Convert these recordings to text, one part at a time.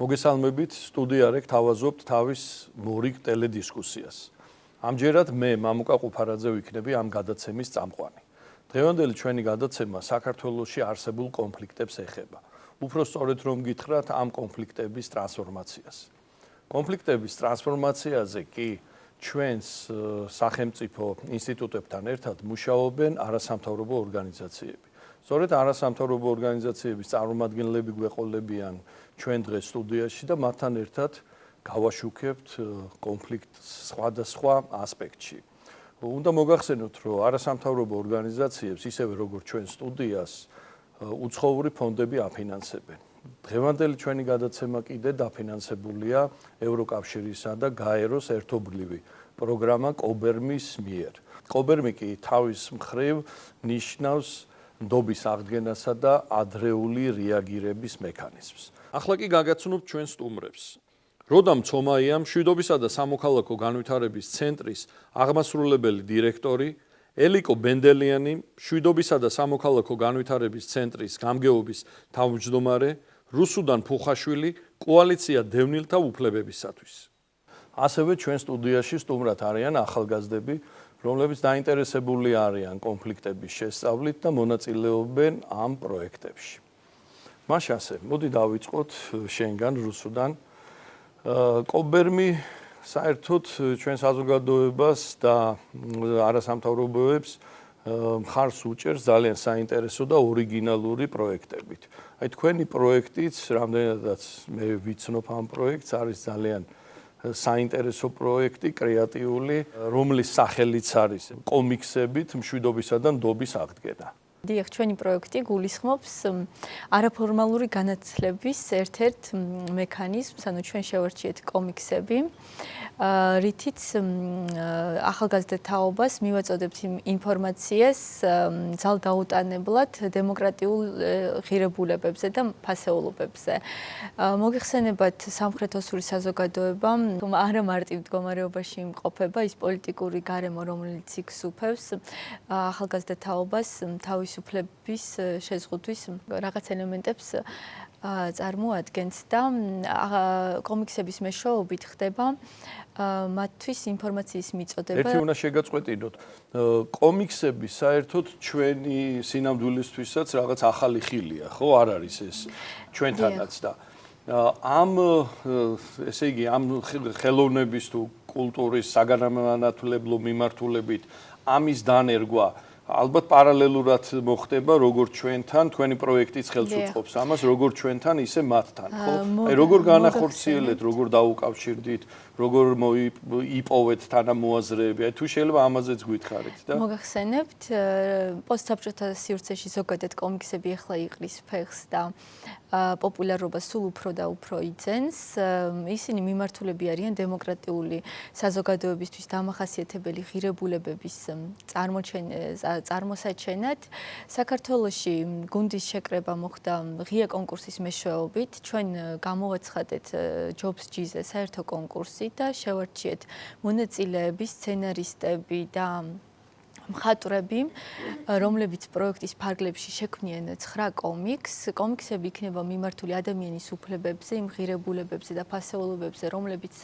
მოგესალმებით, სტუდია რეკ თავაზობთ თავის მორიგ ტელედისკუსიას. ამჯერად მე მამუკა ყუფარაძე ვიქნები ამ გადაცემის წამყვანი. დღევანდელი ჩვენი გადაცემა საქართველოში არსებულ კონფლიქტებს ეხება. უფრო სწორედ რომ გითხრათ ამ კონფლიქტების ტრანსფორმაციას. კონფლიქტების ტრანსფორმაციაზე კი ჩვენს სახელმწიფო ინსტიტუტებთან ერთად მუშაობენ არასამთავრობო ორგანიზაციები. სწორედ არასამთავრობო ორგანიზაციების წარმომადგენლები გვეყოლებიან ჩვენ დღეს სტუდიაში და მათთან ერთად გავაშუქებთ კონფლიქტს სხვადასხვა ასპექტში. უნდა მოგახსენოთ, რომ არასამთავრობო ორგანიზაციებს ისევე როგორც ჩვენ სტუდიას უცხოური ფონდები აფინანსებენ. დღევანდელი ჩვენი გადაცემა კიდე დაფინანსებულია ევროკავშირისა და გაეროს ერთობლივი პროგრამა კობერმის მიერ. კობერმი კი თავის მხრივ ნიშნავს ნდობის აღდგენასა და ადრეული რეაგირების მექანიზმს. ახლა კი გაგაცნობთ ჩვენ სტუმრებს. როდამ ცომაია, მშვიდობისა და სამოქალაქო განვითარების ცენტრის აღმასრულებელი დირექტორი, ელიკო ბენდელიანი, მშვიდობისა და სამოქალაქო განვითარების ცენტრის გამგეობის თავმჯდომარე, რუსუდან ფუხაშვილი, კოალიცია დევნილთა უფლებებისათვის. ასევე ჩვენ სტუდიაში სტუმრად არიან ახალგაზრდები, რომლებიც დაინტერესებული არიან კონფლიქტების შესწავლით და მონაწილეობენ ამ პროექტებში. მაშ ასე, მოდი დავიწყოთ შენგან რუსუდან. კობერმი საერთოდ ჩვენ საზოგადოებას და არასამთავრობოებს მხარს უჭერს ძალიან საინტერესო და ორიგინალური პროექტებით. აი თქვენი პროექტიც, რამდენადაც მე ვიცნობ ამ პროექტს, არის ძალიან საინტერესო პროექტი, კრეატიული, რომლის სახელიც არის კომიქსებით მშვიდობისა და ნდობის აღდგენა. დიახ, ჩვენი პროექტი გულისხმობს არაფორმალური განათლების ერთ-ერთ მექანიზმს, ანუ ჩვენ შევარჩიეთ კომიქსები, რითიც ახალგაზრდა თაობას მივაწოდებთ ინფორმაციას ძალდაუტანებლად დემოკრატიულ ღირებულებებზე და ფასეულობებზე. მოგეხსენებათ სამხრეთ-ოსური საზოგადოება არა მარტივ მდგომარეობაში იმყოფება, ის პოლიტიკური გარემო, რომელიც იქს ახალგაზრდა თაობას თავისუფლების შეზღუდვის რაღაც ელემენტებს წარმოადგენს და კომიქსების მეშვეობით ხდება მათთვის ინფორმაციის მიწოდება. ერთი უნდა შეგაწყვეტინოთ, კომიქსები საერთოდ ჩვენი სინამდვილისთვისაც რაღაც ახალი ხილია, ხო, არ არის ეს ჩვენთანაც და ამ ესე იგი ამ ხელოვნების თუ კულტურის საგანმანათლებლო მიმართულებით ამის დანერგვა ალბათ პარალელურად მოხდება როგორც ჩვენთან, თქვენი პროექტიც ხელს უწყობს ამას, როგორც ჩვენთან, ისე მათთან, ხო? აი როგორ განახორციელეთ, როგორ დაუკავშირდით, როგორ იპოვეთ თანამოაზრეები, აი თუ შეიძლება ამაზეც გითხარით და მოგახსენებთ, პოსტსაბჭოთა სივრცეში ზოგადად კომიქსები ახლა იყრის ფეხს და პოპულარობა სულ უფრო და უფრო იძენს. ისინი მიმართულები არიან დემოკრატიული საზოგადოებისთვის დამახასიათებელი ღირებულებების წარმოსაჩენად. საქართველოში გუნდის შეკრება მოხდა ღია კონკურსის მეშვეობით. ჩვენ გამოვაცხადეთ ჯობს-ჯიზე საერთო კონკურსი და შევარჩიეთ მონაწილეები, სცენარისტები და მხატვრები, რომლებიც პროექტის ფარგლებში შექმნიან 9 კომიქსს. კომიქსები იქნება მიმართული ადამიანის უფლებებზე, იმ ღირებულებებზე და ფასეულობებზე, რომლებიც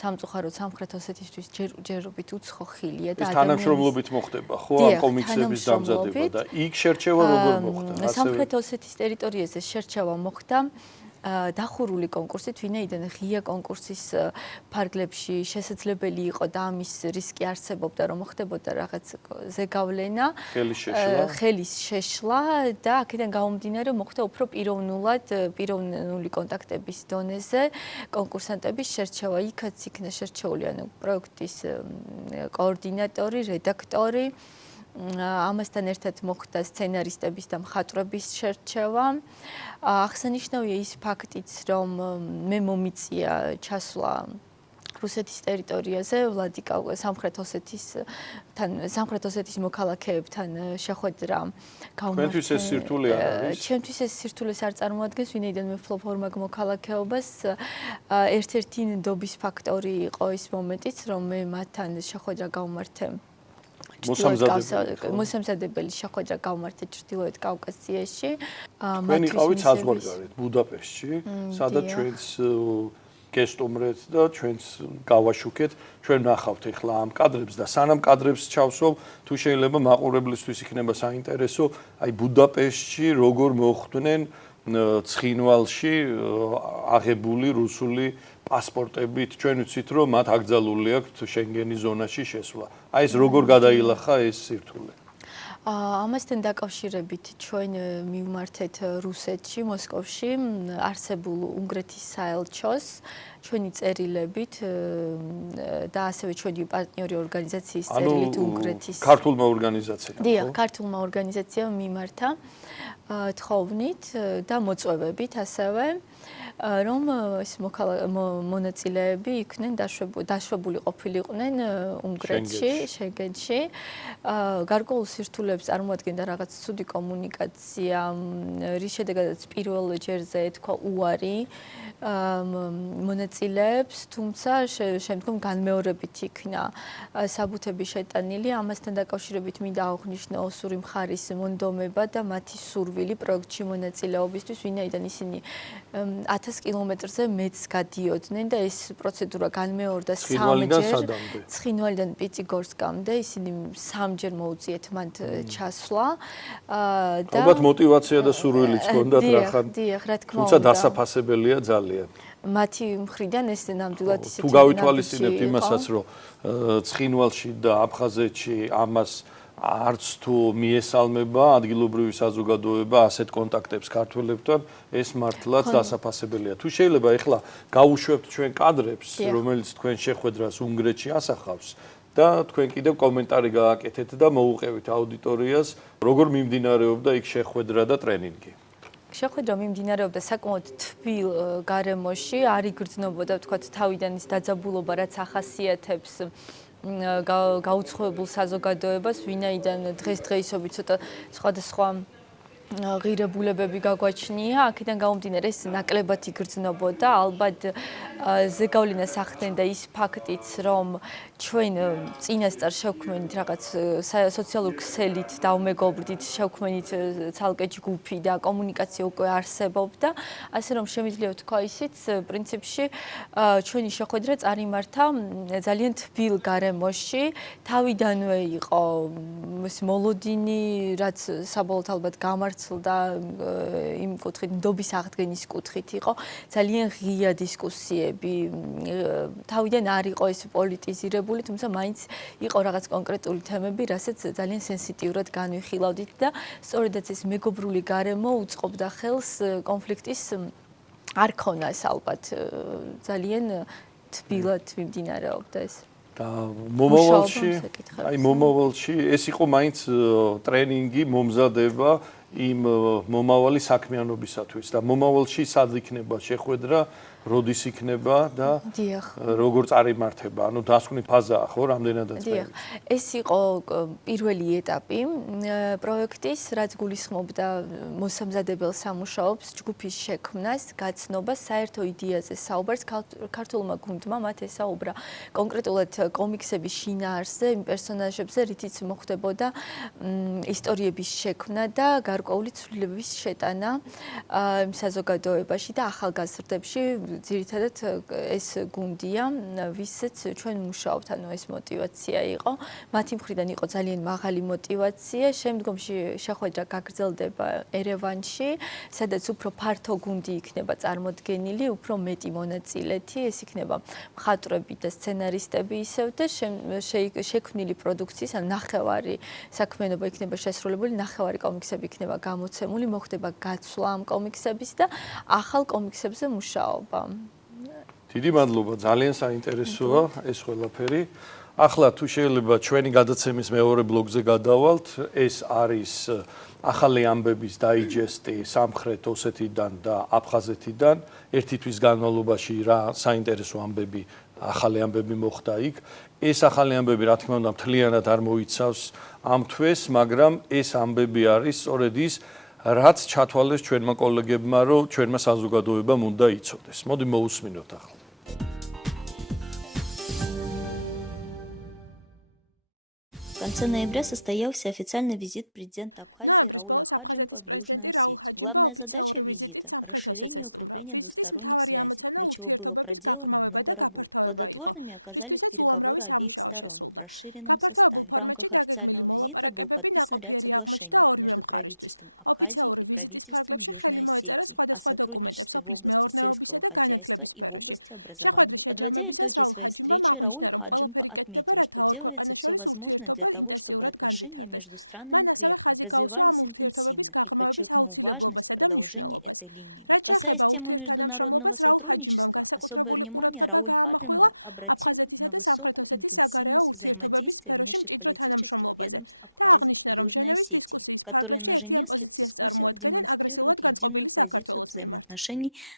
სამწუხაროდ სამხრეთ ოსეთისთვის ჯერჯერობით უცხო ხილია და თანამშრომლობით მოხდება, ხო, ამ კომიქსების დამზადება და იქ შერჩევა როგორ მოხდა? სამხრეთ ოსეთის ტერიტორიაზე შერჩევა მოხდა დახურული კონკურსით, ვინაიდან ღია კონკურსის ფარგლებში შესაძლებელი იყო და ამის რისკი არსებობდა, რომ მოხდებოდა რაღაც ზეგავლენა, ხელის შეშლა და აქედან გამომდინარე მოხდა უფრო პიროვნული კონტაქტების დონეზე კონკურსანტების შერჩევა. იქაც იქნა შერჩეული პროექტის კოორდინატორი, რედაქტორი. ამასთან ერთად მოხდა სცენარისტების და მხატვრების შერჩევა. აღსანიშნავია ის ფაქტიც, რომ მე მომიწია ჩასვლა რუსეთის ტერიტორიაზე, სამხრეთ ოსეთის მოქალაქეებთან შეხვედრა გავმართე. ჩვენთვის ეს სირთულე არ არის? ჩვენთვის ეს სირთულეს არ წარმოადგენს, ვინაიდან მე ვფლობ ორმაგ მოქალაქეობას. ერთ-ერთი ნდობის ფაქტორი იყო ის მომენტიც, რომ მე მათთან შეხვედრა გავმართე მოსამზადებელი შეხვედრა გავმართეთ ჩრდილოეთ კავკასიაში. თქვენ იყავით საზღვარგარეთ ბუდაპეშტში, სადაც ჩვენს გესტუმრეთ და ჩვენს გავაშუქეთ. ჩვენ ნახავთ ახლა ამ კადრებს და სანამ კადრებს ჩავსვავ, თუ შეიძლება მაყურებლისთვის იქნება საინტერესო, აი ბუდაპეშტში როგორ მოხვდნენ ცხინვალში აღებული რუსული პასპორტებით. ჩვენ ვიცით, რომ მათ აკრძალული აქვთ შენგენის ზონაში შესვლა. აი ეს როგორ გადაილახა ეს სირთულე? ამასთან დაკავშირებით ჩვენ მივმართეთ რუსეთში, მოსკოვში არსებულ უნგრეთის საელჩოს ჩვენი წერილებით და ასევე ჩვენი პარტნიორი ორგანიზაციის წერილით უნგრეთის ქართულმა ორგანიზაციამ. დიახ, ქართულმა ორგანიზაციამ მიმართა თხოვნით და მოწვევებით ასევე რომ ეს მონაწილეები იქნენ დაშვებული ყოფილიყვნენ უნგრეთში, შენგენში. გარკვეულ სირთულეებს წარმოადგენდა რაღაც ცუდი კომუნიკაცია, რის შედეგადაც პირველ ჯერზე ეთქვა უარი მონაწილეებს, თუმცა შემდგომ განმეორებით იქნა საბუთები შეტანილი. ამასთან დაკავშირებით მინდა აღვნიშნო ოსური მხარის მონდომება და მათი სურვილი პროექტში მონაწილეობისთვის, ვინაიდან ისინი 1000 კილომეტრზე მეც გადიოდნენ და ეს პროცედურა განმეორდა სამჯერ. ცხინვალიდან პიციგორსკამდე ისინი სამჯერ მოუწიეთ მან ჩასვლა. ალბათ мотиваცია და სურვილიც ჰქონდათ რახან. დიახ, რა თქმა უნდა. თუმცა დასაფასებელია ძალიან. მათი მხრიდან ეს ნამდვილად ისეთი თუ გავითვალისწინებთ იმასაც, რომ ცხინვალში და აფხაზეთში ამას არც თუ მიესალმება ადგილობრივი საზოგადოება ასეთ კონტაქტებს ქართველებთან, ეს მართლაც დასაფასებელია. თუ შეიძლება ეხლა გავუშვებთ ჩვენ კადრებს, რომელიც თქვენ შეხვედრას უნგრეთში ასახავს და თქვენ კიდევ კომენტარი გააკეთეთ და მოუყევით აუდიტორიას, როგორ მიმდინარეობდა იქ შეხვედრა და ტრენინგი. შეხვედრა მიმდინარეობდა საკმაოდ თბილ გარემოში, არ იგრძნობოდა ვთქვათ თავიდან ის დაძაბულობა, რაც ახასიათებს გაუცხოებულ საზოგადოებას, ვინაიდან დღესდღეობით ცოტა სხვადასხვა ღირებულებები გაგვაჩნია, აქედან გამომდინარე ეს ნაკლებად იგრძნობოდა. ალბათ ზეგავლენას ახდენდა ის ფაქტიც, რომ ჩვენ წინასწარ შევქმნით რაღაც სოციალურ ქსელით დავმეგობრდით, შევქმნით ცალკე ჯგუფი და კომუნიკაცია უკვე არსებობდა, ასე რომ შემიძლია ვთქვა ისიც, პრინციპში ჩვენი შეხვედრა წარიმართა ძალიან თბილ გარემოში, თავიდანვე იყო ეს მოლოდინი, რაც საბოლოოდ ალბათ გამარცლდა იმ კუთხით, ნდობის აღდგენის კუთხით იყო ძალიან ღია დისკუსიები. თავიდან არ იყო ეს პოლიტიზირებული, თუმცა მაინც იყო რაღაც კონკრეტული თემები, რასაც ძალიან სენსიტიურად განვიხილავდით და სწორედაც ეს მეგობრული გარემო უწყობდა ხელს კონფლიქტის არ ქონას ალბათ ძალიან თბილად მიმდინარეობდა ეს. და მომავალში ეს იყო მაინც ტრენინგი, მომზადება იმ მომავალი საქმიანობისათვის და მომავალში სად იქნება შეხვედრა, როდის იქნება და როგორ წარიმართება, ანუ დასკვნით ფაზაა ხო, რამდენადაც დიახ, ეს იყო პირველი ეტაპი პროექტის, რაც გულისხმობდა მოსამზადებელ სამუშაობს, ჯგუფის შექმნას, გაცნობას, საერთო იდეაზე საუბარს, ქართულმა გუნდმა მათ ესაუბრა კონკრეტულად კომიქსების შინაარსზე, იმ პერსონაჟებზე, რითიც მოხდებოდა ისტორიების შექმნა და გარკვეული ცვლილებების შეტანა იმ საზოგადოებაში და ახალგაზრდებში. ძირითადად ეს გუნდია, ვისაც ჩვენ მუშაობთ, ანუ ეს мотиваცია იყო. მათი მხრიდან იყო ძალიან მაღალი мотиваცია. შემდგომში შეხვედრა გაგრძელდება ერევანში, სადაც უფრო ფართო გუნდი იქნება წარმოდგენილი, უფრო მეტი მონაწილეთი, ეს იქნება მხატვრები და სცენარისტები ისევ და შექმნილი პროდუქციის, ანუ ნახევარი საქმიანობა იქნება შესრულებული, ნახევარი კომიქსები იქნება გამოცემული, მოხდება გაცვლა ამ კომიქსების და ახალ კომიქსებზე მუშაობა. დიდი მადლობა, ძალიან საინტერესოა ეს ყველაფერი. ახლა თუ შეიძლება ჩვენი გადაცემის მეორე ბლოგზე გადავალთ, ეს არის ახალი ამბების დაიჯესტი სამხრეთ ოსეთიდან და აფხაზეთიდან. ერთი თვის განმავლობაში რა საინტერესო ამბები, ახალი ამბები მოხდა იქ. ეს ახალი ამბები, რა თქმა უნდა, მთლიანად არ მოიცავს ამ თვეს, მაგრამ ეს ამბები არის სწორედ ის, რაც ჩათვალეს ჩვენმა კოლეგებმა, რომ ჩვენმა საზოგადოებამ უნდა იცოდეს. მოდი მოусმინოთ ახლა. В конце ноября состоялся официальный визит президента Абхазии. ნოემბრის ბოლოს აფხაზეთის პრეზიდენტი რაულ ჰაჯიმბა ოფიციალური ვიზიტით სამხრეთ ოსეთს ესტუმრა. ვიზიტის მთავარი ამოცანა ურთიერთობების გაღრმავება და გაფართოება იყო, რისთვისაც უამრავი სამუშაო შესრულდა. გაფართოებულ ფორმატში დაგეგმილი მოლაპარაკებები ნაყოფიერი აღმოჩნდა ორივე მხარისთვის. ოფიციალური ვიზიტის ფარგლებში ხელი მოეწერა სხვადასხვა დოკუმენტებს სოფლის მეურნეობისა და განათლების სფეროში. შეხვედრის შეჯამებისას რაულ ჰაჯიმბამ აღნიშნა, რომ ყველაფერი კეთდება, რათა ორ ქვეყანას შორის ურთიერთობა ინტენსიურად განვითარდეს. მან ასევე ხაზი გაუსვა ამ ურთიერთობების გაღრმავების აუცილებლობასა და მნიშვნელობას. რაც შეეხება ურთიერთთანამშრომლობას, რაულ ჰაჯიმბამ განსაკუთრებული ყურადღება გაამახვილა აფხაზეთისა და სამხრეთ ოსეთის საგარეო ურთიერთობების სფეროში მჭიდრო თანამშრომლობაზე და აღნიშნა, რომ ჟენევის დისკუსიის ფარგლებში ერთიან პოზიციას წარმოადგენენ აგრესიულად განწყობილი საქართველოს მიმართ.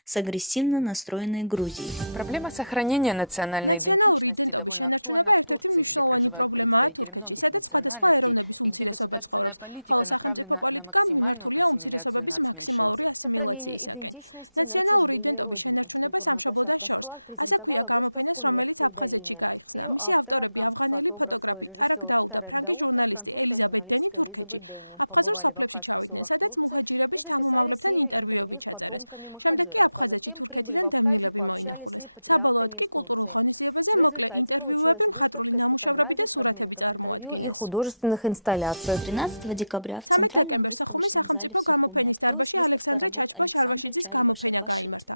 С агрессивно настроенной Грузией. Проблема сохранения национальной ნაციონალური იდენტობის შენარჩუნება ერთ-ერთი მნიშვნელოვანი პრობლემაა თურქეთში, სადაც სხვადასხვა ეროვნების უმცირესობა ცხოვრობს, ხოლო სახელმწიფო პოლიტიკა მიმართულია უმცირესობების მაქსიმალური ასიმილაციისაკენ. ნაციონალური იდენტობის შენარჩუნება სამშობლოდან შორს, ასე ქვია გამოფენას, რომელიც აფხაზეთში გაიხსნა. მისი ავტორები ავღანელი ფოტოგრაფი ტარაკ დაუ და ფრანგი ჟურნალისტი ელიზაბეთ დენი თურქეთში აფხაზურ სოფლებში ჩავიდნენ, სადაც მუჰაჯირების შთამომავლებთან ინტერვიუები ჩაწერეს. შემდეგ კი აფხაზეთში თურქეთიდან დევნილები მოინახულეს. საბოლოოდ კი კულტურულ ღონისძიებაზე მოკლე ინტერვიუები, მხატვრული ნამუშევრები და სურათები წარმოადგინეს. художественных инсталляций. 13 декабря 13 დეკემბერს სახუმის სახელმწიფო გამოფენის დარბაზში ალექსანდრე ჩაჩბა-შარვაშიძის გამოფენა გაიმართა.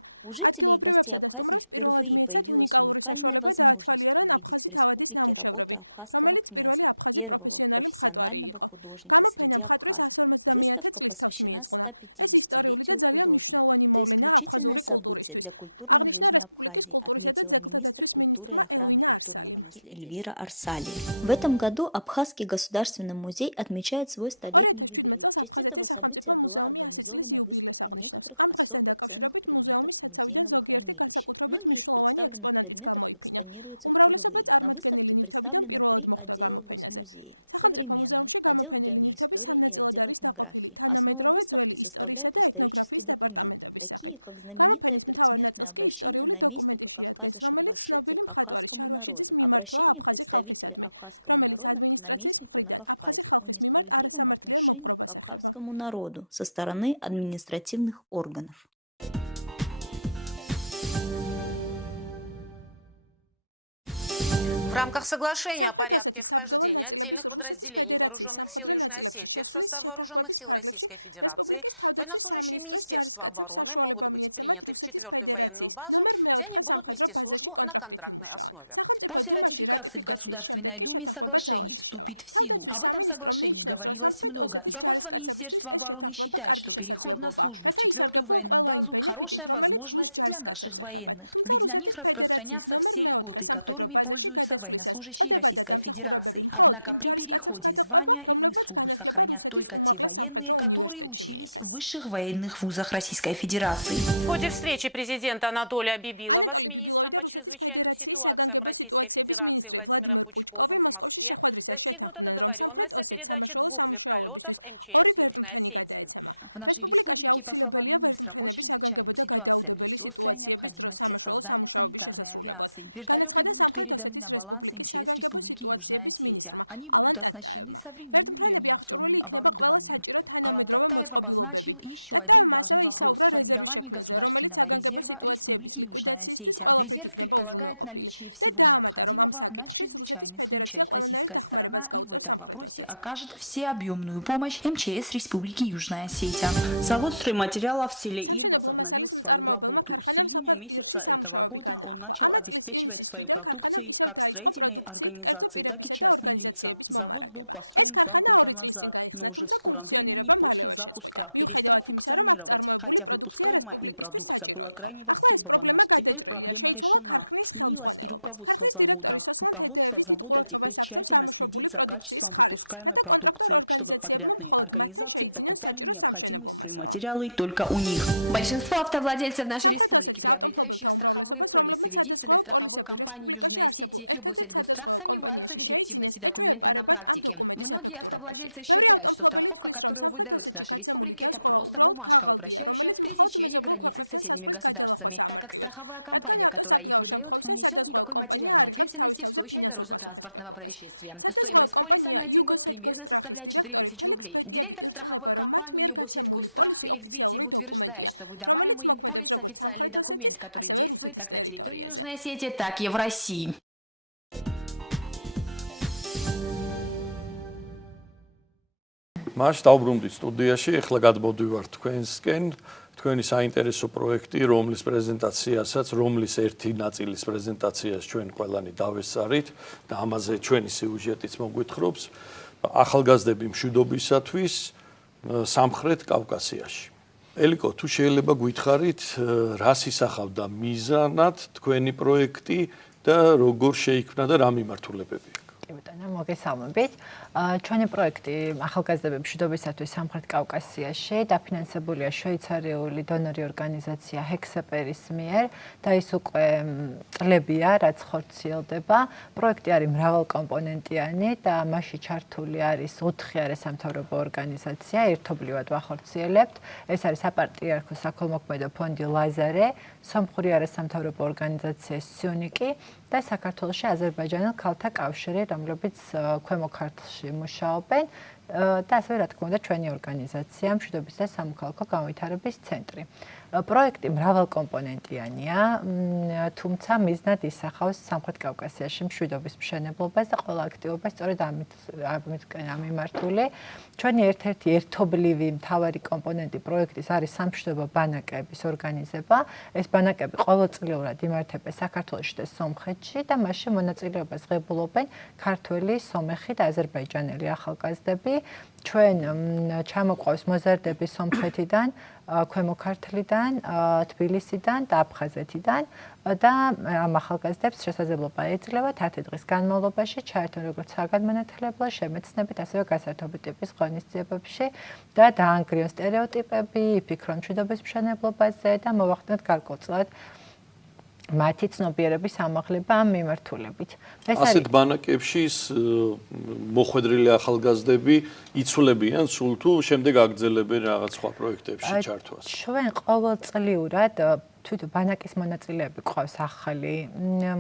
ადგილობრივებსა და სტუმრებს პირველად მიეცათ უნიკალური საშუალება დაათვალიერონ აფხაზი თავადის ნამუშევრები, რომელიც პირველი აფხაზი პროფესიონალი მხატვარი იყო. გამოფენა მხატვრის 150-ათე წლის თავს მიეძღვნა. ეს ისტორიული და ძალიან მნიშვნელოვანი მოვლენაა აფხაზური კულტურისთვის, აღნიშნა რესპუბლიკის კულტურისა და ძეგლთა დაცვის მინისტრმა ელვინა არსალიმ. Эльвира Арсали. В этом году Абхазский государственный музей отмечает свой 2017 წელს აფხაზეთის სახელმწიფო მუზეუმი 100 წლის იუბილეს აღნიშნავს. ამ დღესთან დაკავშირებით მუზეუმის საცავიდან ზოგიერთი განსაკუთრებით მნიშვნელოვანი ექსპონატიც გამოიფინა. უმრავლესობა წარმოდგენილი ნივთებიდან პირველად მოხვდა გამოფენაზე. სახელმწიფო მუზეუმში გამოფენილი ნივთები სამ ნაწილად არის დაყოფილი: თანამედროვე, ძველი ისტორიისა და ეთნოგრაფიის დეპარტამენტების სახით. გამოფენის მთავარ ნაწილს კი ისტორიული დოკუმენტი შეადგენს, რომელიც ცნობილი მხატვარის შარვაშიძის მიმართვა აფხაზი ხალხისადმი, რომელიც ადმინისტრაციის მხრიდან აფხაზი ხალხის მიმართ არასამართლიან მოპყრობას ეხება. народу со стороны административных органов. В рамках соглашения სამხრეთ ოსეთის საბრძოლო ნაწილების რუსეთის ფედერაციის სამხედრო ნაწილებში შესვლის შეთანხმების ფარგლებში რესპუბლიკის თავდაცვის სამინისტროს ჯარისკაცებს საშუალება მიეცემათ რუსეთის ფედერაციის ნომერ 4 სამხედრო ბაზაში კონტრაქტით იმუშაონ. სახელმწიფო დუმაში რატიფიკაციის შემდეგ კი შეთანხმება ძალაში შევა. თავდაცვის სამინისტრო მიიჩნევს, რომ სამხრეთ ოსეთის ჯარისკაცებისთვის ეს შეთანხმება კარგი შესაძლებლობაა, რათა ისარგებლონ ყველა იმ ბენეფიტით, რომელიც რუს ჯარისკაცებს ეხებათ. თუმცა რუსეთის ფედერაციის ნომერ 4 სამხედრო ბაზაში გადასვლისას წოდება და დამსახურებები მხოლოდ იმ ჯარისკაცებს გადაყვება, რომლებმაც განათლება რუსეთის უმაღლეს სამხედრო უნივერსიტეტში მიიღეს. Высших военных вузах Российской Федерации. в ходе встречи президента Анатолия Бибилова ანატოლი ბიბილოვი და რუსეთის ფედერაციის საგანგებო სიტუაციების მინისტრი ვლადიმერ პუჩკოვი მოსკოვში შეხვედრისას შეთანხმდნენ, რომ სამხრეთ ოსეთს სამაშველო სამუშაოებისთვის ორი ვერტმფრენი გადაეცემა. რესპუბლიკაში აუცილებელია ვერტმფრენების საგანგებო და გადაუდებელი სიტუაციების დროს სამაშველო სამუშაოების შესასრულებლად. განაცხადა სამხრეთ ოსეთის რესპუბლიკის საგანგებო სიტუაციების მინისტრმა ალან ტატაევმა. ვერტმფრენები აღჭურვილი იქნება ყველა საჭირო თანამედროვე მოწყობილობებით. ტატაევმა ასევე ისაუბრა რეზერვის შექმნაზე, რომელიც საგანგებო სიტუაციების ლიკვიდაციისთვის ყველაფრით იქნება უზრუნველყოფილი და დაამატა, რომ ამ საკითხშიც რუსეთის ფედერაცია ყველანაირ დახმარებას გაუწევს სამხრეთ osets. Окажет всеобъемную помощь МЧС Республики Южная Осетия. Завод стройматериалов в селе სამშენებლო მასალის მწარმოებელმა ქარხანამ სოფელ ირში სამუშაოები განაახლა. ამა წლის ივნისის თვიდან ქარხანამ ისევ დაიწყო პროდუქციით კერძო პირებისა და ორგანიზაციების მომარაგება. ეს ქარხანა 2 წლის წინ გაიხსნა, თუმცა ფუნქციონირება მალევე შეწყვიტა. მიუხედავად იმისა, რომ აქ წარმოებული პროდუქცია რესპუბლიკისთვის საჭირო იყო. ახლა ეს პრობლემა გადაჭრილია, შეიცვალა ქარხნის ხელმძღვანელობაც. ქარხნის დირექტორი სოსლან თედეევის დიდ ყურადღებას აქცევს გამოშვებული პროდუქციის ხარისხს, რათა კონტრაქტორ ორგანიზაციებმა მხოლოდ მათთან შეიძინონ საჭირო სამშენებლო მასალა. материалы только у них. большинство автовладельцев нашей სამხრეთ ოსეთის ავტომფლობელთა უმრავლესობას, რომლებმაც სადაზღვევო პოლისები რესპუბლიკაში არსებულ ერთ ერთადერთ სადაზღვევო კომპანიაში შეიძინეს, ეჭვი ეპარებათ ამ დოკუმენტის ეფექტურობაში. ბევრი ავტომობილი თვლის, რომ სამხრეთ ოსეთში გაცემული დაზღვევა უბრალოდ ქაღალდია, რომელიც მხოლოდ მეზობელ ქვეყნებთან საზღვრის გადალახვას ამარტივებს, რადგან ავტოსაგზაო შემთხვევისას სადაზღვევო კომპანია არ იღებს თავის თავზე ფინანსურ პასუხისმგებლობას. სადაზღვევო კომპანია იუგოსეთგოსტრახის დირექტორი ფელიქს ბეტიევი ირწმუნება, რომ მათ მიერ გაცემული პოლისი ოფიციალური დოკუმენტია, რომელიც მოქმედებს როგორც სამხრეთ ოსეთის, ასევე რუსეთის ტერიტორიაზე. Так и в России. მას დავბრუნდით სტუდიაში, ეხლა გადმოდივართ თქვენსკენ. თქვენი საინტერესო პროექტი, რომლის პრეზენტაციასაც, რომლის ერთი ნაწილის პრეზენტაციას ჩვენ ყველანი დავესწარით და ამაზე ჩვენი სიუჟეტიც მოგვითხრობს. ახალგაზრდები მშვიდობისათვის სამხრეთ კავკასიაში. ელიკო, თუ შეიძლება გითხარით, რას ისახავდა მიზანად თქვენი პროექტი და როგორ შეიქმნა და რა მიმართულებები აქვს? კი ბატონო, მოგესალმებით. ჩვენი პროექტი ახალგაზრდები მშვიდობისათვის სამხრეთ კავკასიაში დაფინანსებულია შვეიცარიული დონორი ორგანიზაცია ჰექსეპერის მიერ და ის უკვე წლებია, რაც ხორციელდება. პროექტი არის მრავალკომპონენტიანი და მასში ჩართული არის 4 არასამთავრობო ორგანიზაცია, ერთობლივად ვახორციელებთ. ეს არის საპატრიარქო საქველმოქმედო ფონდი ლაზარე, სომხური არასამთავრობო ორგანიზაცია სიუნიკი და საქართველოში აზერბაიჯანელ ქალთა კავშირი, რომლებიც ქვემო ქართლში მუშაობენ და ასევე რა თქმა უნდა ჩვენი ორგანიზაცია მშვიდობისა და სამოქალაქო განვითარების ცენტრი. პროექტი მრავალკომპონენტიანია, თუმცა მიზნად ისახავს სამხრეთ კავკასიაში მშვიდობის მშენებლობას და ყველა აქტივობა სწორედ ამითკენ ამიმართული. ჩვენი ერთ-ერთი ერთობლივი მთავარი კომპონენტი პროექტის არის სამშვიდობო ბანაკების ორგანიზება. ეს ბანაკები ყოველწლიურად იმართება საქართველოში და სომხეთში და მასში მონაწილეობას ღებულობენ ქართველი, სომეხი და აზერბაიჯანელი ახალგაზრდები. ჩვენ ჩამოყავს მოზარდები სომხეთიდან, ქვემო ქართლიდან, თბილისიდან და აფხაზეთიდან და ამ ახალგაზრდებს შესაძლებლობა ეძლევათ 10 დღის განმავლობაში ჩაერთონ როგორც საგანმანათლებლო, შემეცნებით, ასევე გასართობი ტიპის ღონისძიებებში და დაანგრიონ სტერეოტიპები, იფიქრონ მშვიდობის მშენებლობაზე და მოვახდინოთ გარკვეულწილად მათი ცნობიერების ამაღლება ამ მიმართულებით. ასეთ ბანაკებში მოხვედრილი ახალგაზრდები იცვლებიან სულ თუ შემდეგ აგრძელებენ რაღაც სხვა პროექტებში ჩართვას. ჩვენ ყოველწლიურად თვითონ ბანაკის მონაწილეები ყავს ახალი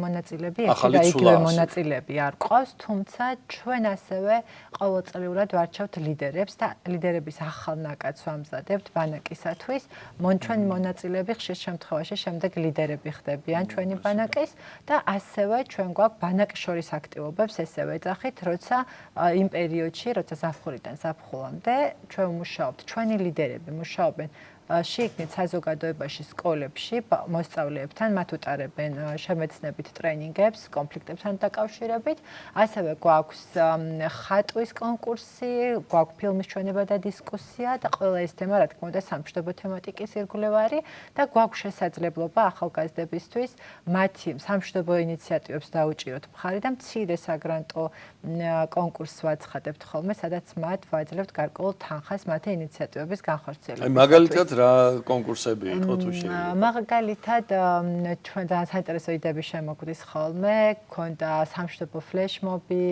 მონაწილეები, და იგივე მონაწილეები არ ყავს, თუმცა ჩვენ ასევე ყოველწლიურად ვარჩევთ ლიდერებს და ლიდერების ახალ ნაკადს ვამზადებთ ბანაკისათვის. ჩვენ მონაწილეები ხშირ შემთხვევაში შემდეგ ლიდერები ხდებიან ჩვენი ბანაკის და ასევე ჩვენ გვაქვს ბანაკის შორის აქტივობებს ესე ვეძახით, როცა იმ პერიოდში, როცა ზაფხულიდან ზაფხულამდე ჩვენ ვმუშაობთ, ჩვენი ლიდერები მუშაობენ შიგნით საზოგადოებაში, სკოლებში, მოსწავლეებთან, მათ უტარებენ შემეცნებით ტრენინგებს, კონფლიქტებთან დაკავშირებით. ასევე გვაქვს ხატვის კონკურსი, გვაქვს ფილმის ჩვენება და დისკუსია და ყველა ეს თემა, რა თქმა უნდა, სამშვიდობო თემატიკის ირგვლივ და გვაქვს შესაძლებლობა ახალგაზრდებისთვის მათი სამშვიდობო ინიციატივებს დაუჭიროთ მხარი და მცირე საგრანტო კონკურსს ვაცხადებთ ხოლმე, სადაც მათ ვაძლევთ გარკვეულ თანხას მათი ინიციატივების განხორციელებისთვის. მაგალითად რა კონკურსები იყო თუ შეიძლება? მაგალითად ჩვენ ძალიან საინტერესო იდეები შემოგვდის ხოლმე, ქონდა სამშვიდობო ფლეშმობი,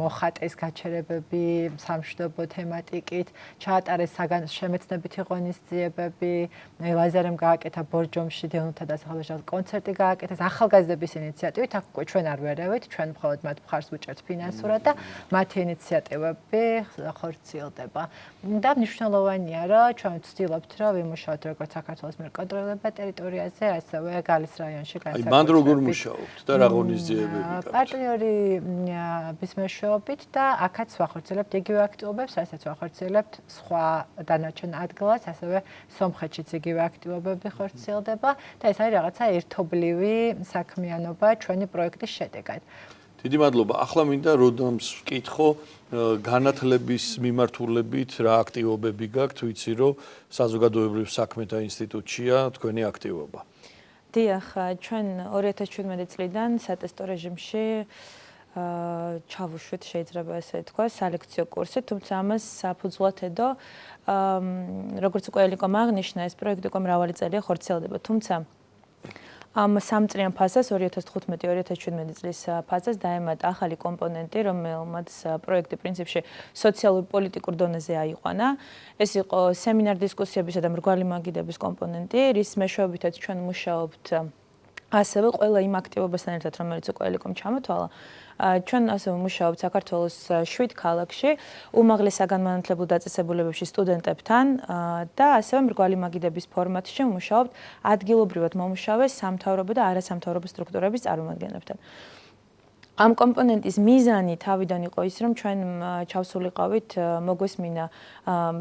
მოხატეს გაჩერებები სამშვიდობო თემატიკით, ჩაატარეს შემეცნებითი ღონისძიებები, ლაზარემ გააკეთა ბორჯომში დევნილთა დასახელების კონცერტი გააკეთეს ახალგაზრდების ინიციატივით, აქ უკვე ჩვენ არ ვერავით, ჩვენ მხოლოდ მათ მხარს ვუჭერთ ფინანსურად და მათი ინიციატივები ხორციელდება. და მნიშვნელოვანია, რომ ჩვენ ვცდილობთ, რომ ვიმუშაოთ როგორც საქართველოს მიერ კონტროლირებულ ტერიტორიაზე, ასევე გალის რაიონში განსაკუთრებით. მან როგორ მუშაობთ და რა ღონისძიებები გაქვთ? პარტნიორების მეშვეობით და აქაც ვახორციელებთ იგივე აქტივობებს, რასაც ვახორციელებთ სხვა დანარჩენ ადგილას, ასევე სომხეთშიც იგივე აქტივობები ხორციელდება და ეს არის რაღაცა ერთობლივი საქმიანობა ჩვენი პროექტის შედეგად. დიდი მადლობა. ახლა მინდა როდამს ვკითხო განათლების მიმართულებით რა აქტივობები გაქვთ, ვიცი რომ საზოგადოებრივ საქმეთა ინსტიტუტშია თქვენი აქტივობა. დიახ, ჩვენ 2017 წლიდან სატესტო რეჟიმში ჩავუშვით, შეიძლება ესე თქვა, სალექციო კურსი, თუმცა ამას საფუძვლად ედო, როგორც უკვე ელიკომ აღნიშნა, ეს პროექტი უკვე მრავალი წელია ხორციელდება, თუმცა ამ სამწლიან ფაზას 2015-2017 წლის ფაზას დაემატა ახალი კომპონენტი, რომელმაც პროექტი პრინციპში სოციალურ პოლიტიკურ დონეზე აიყვანა. ეს იყო სემინარ დისკუსიებისა და მრგვალი მაგიდების კომპონენტი, რის მეშვეობითაც ჩვენ მუშაობთ ასევე ყველა იმ აქტივობასთან ერთად, რომელიც უკვე ელიკომ ჩამოთვალა. ჩვენ ასევე მუშაობთ საქართველოს 7 ქალაქში, უმაღლეს საგანმანათლებლო დაწესებულებებში სტუდენტებთან და ასევე მრგვალი მაგიდების ფორმატში მუშაობთ ადგილობრივად მომუშავე სამთავრობო და არასამთავრობო სტრუქტურების წარმომადგენლებთან. ამ კომპონენტის მიზანი თავიდან იყო ის, რომ ჩვენ ჩავსულიყავით, მოგვესმინა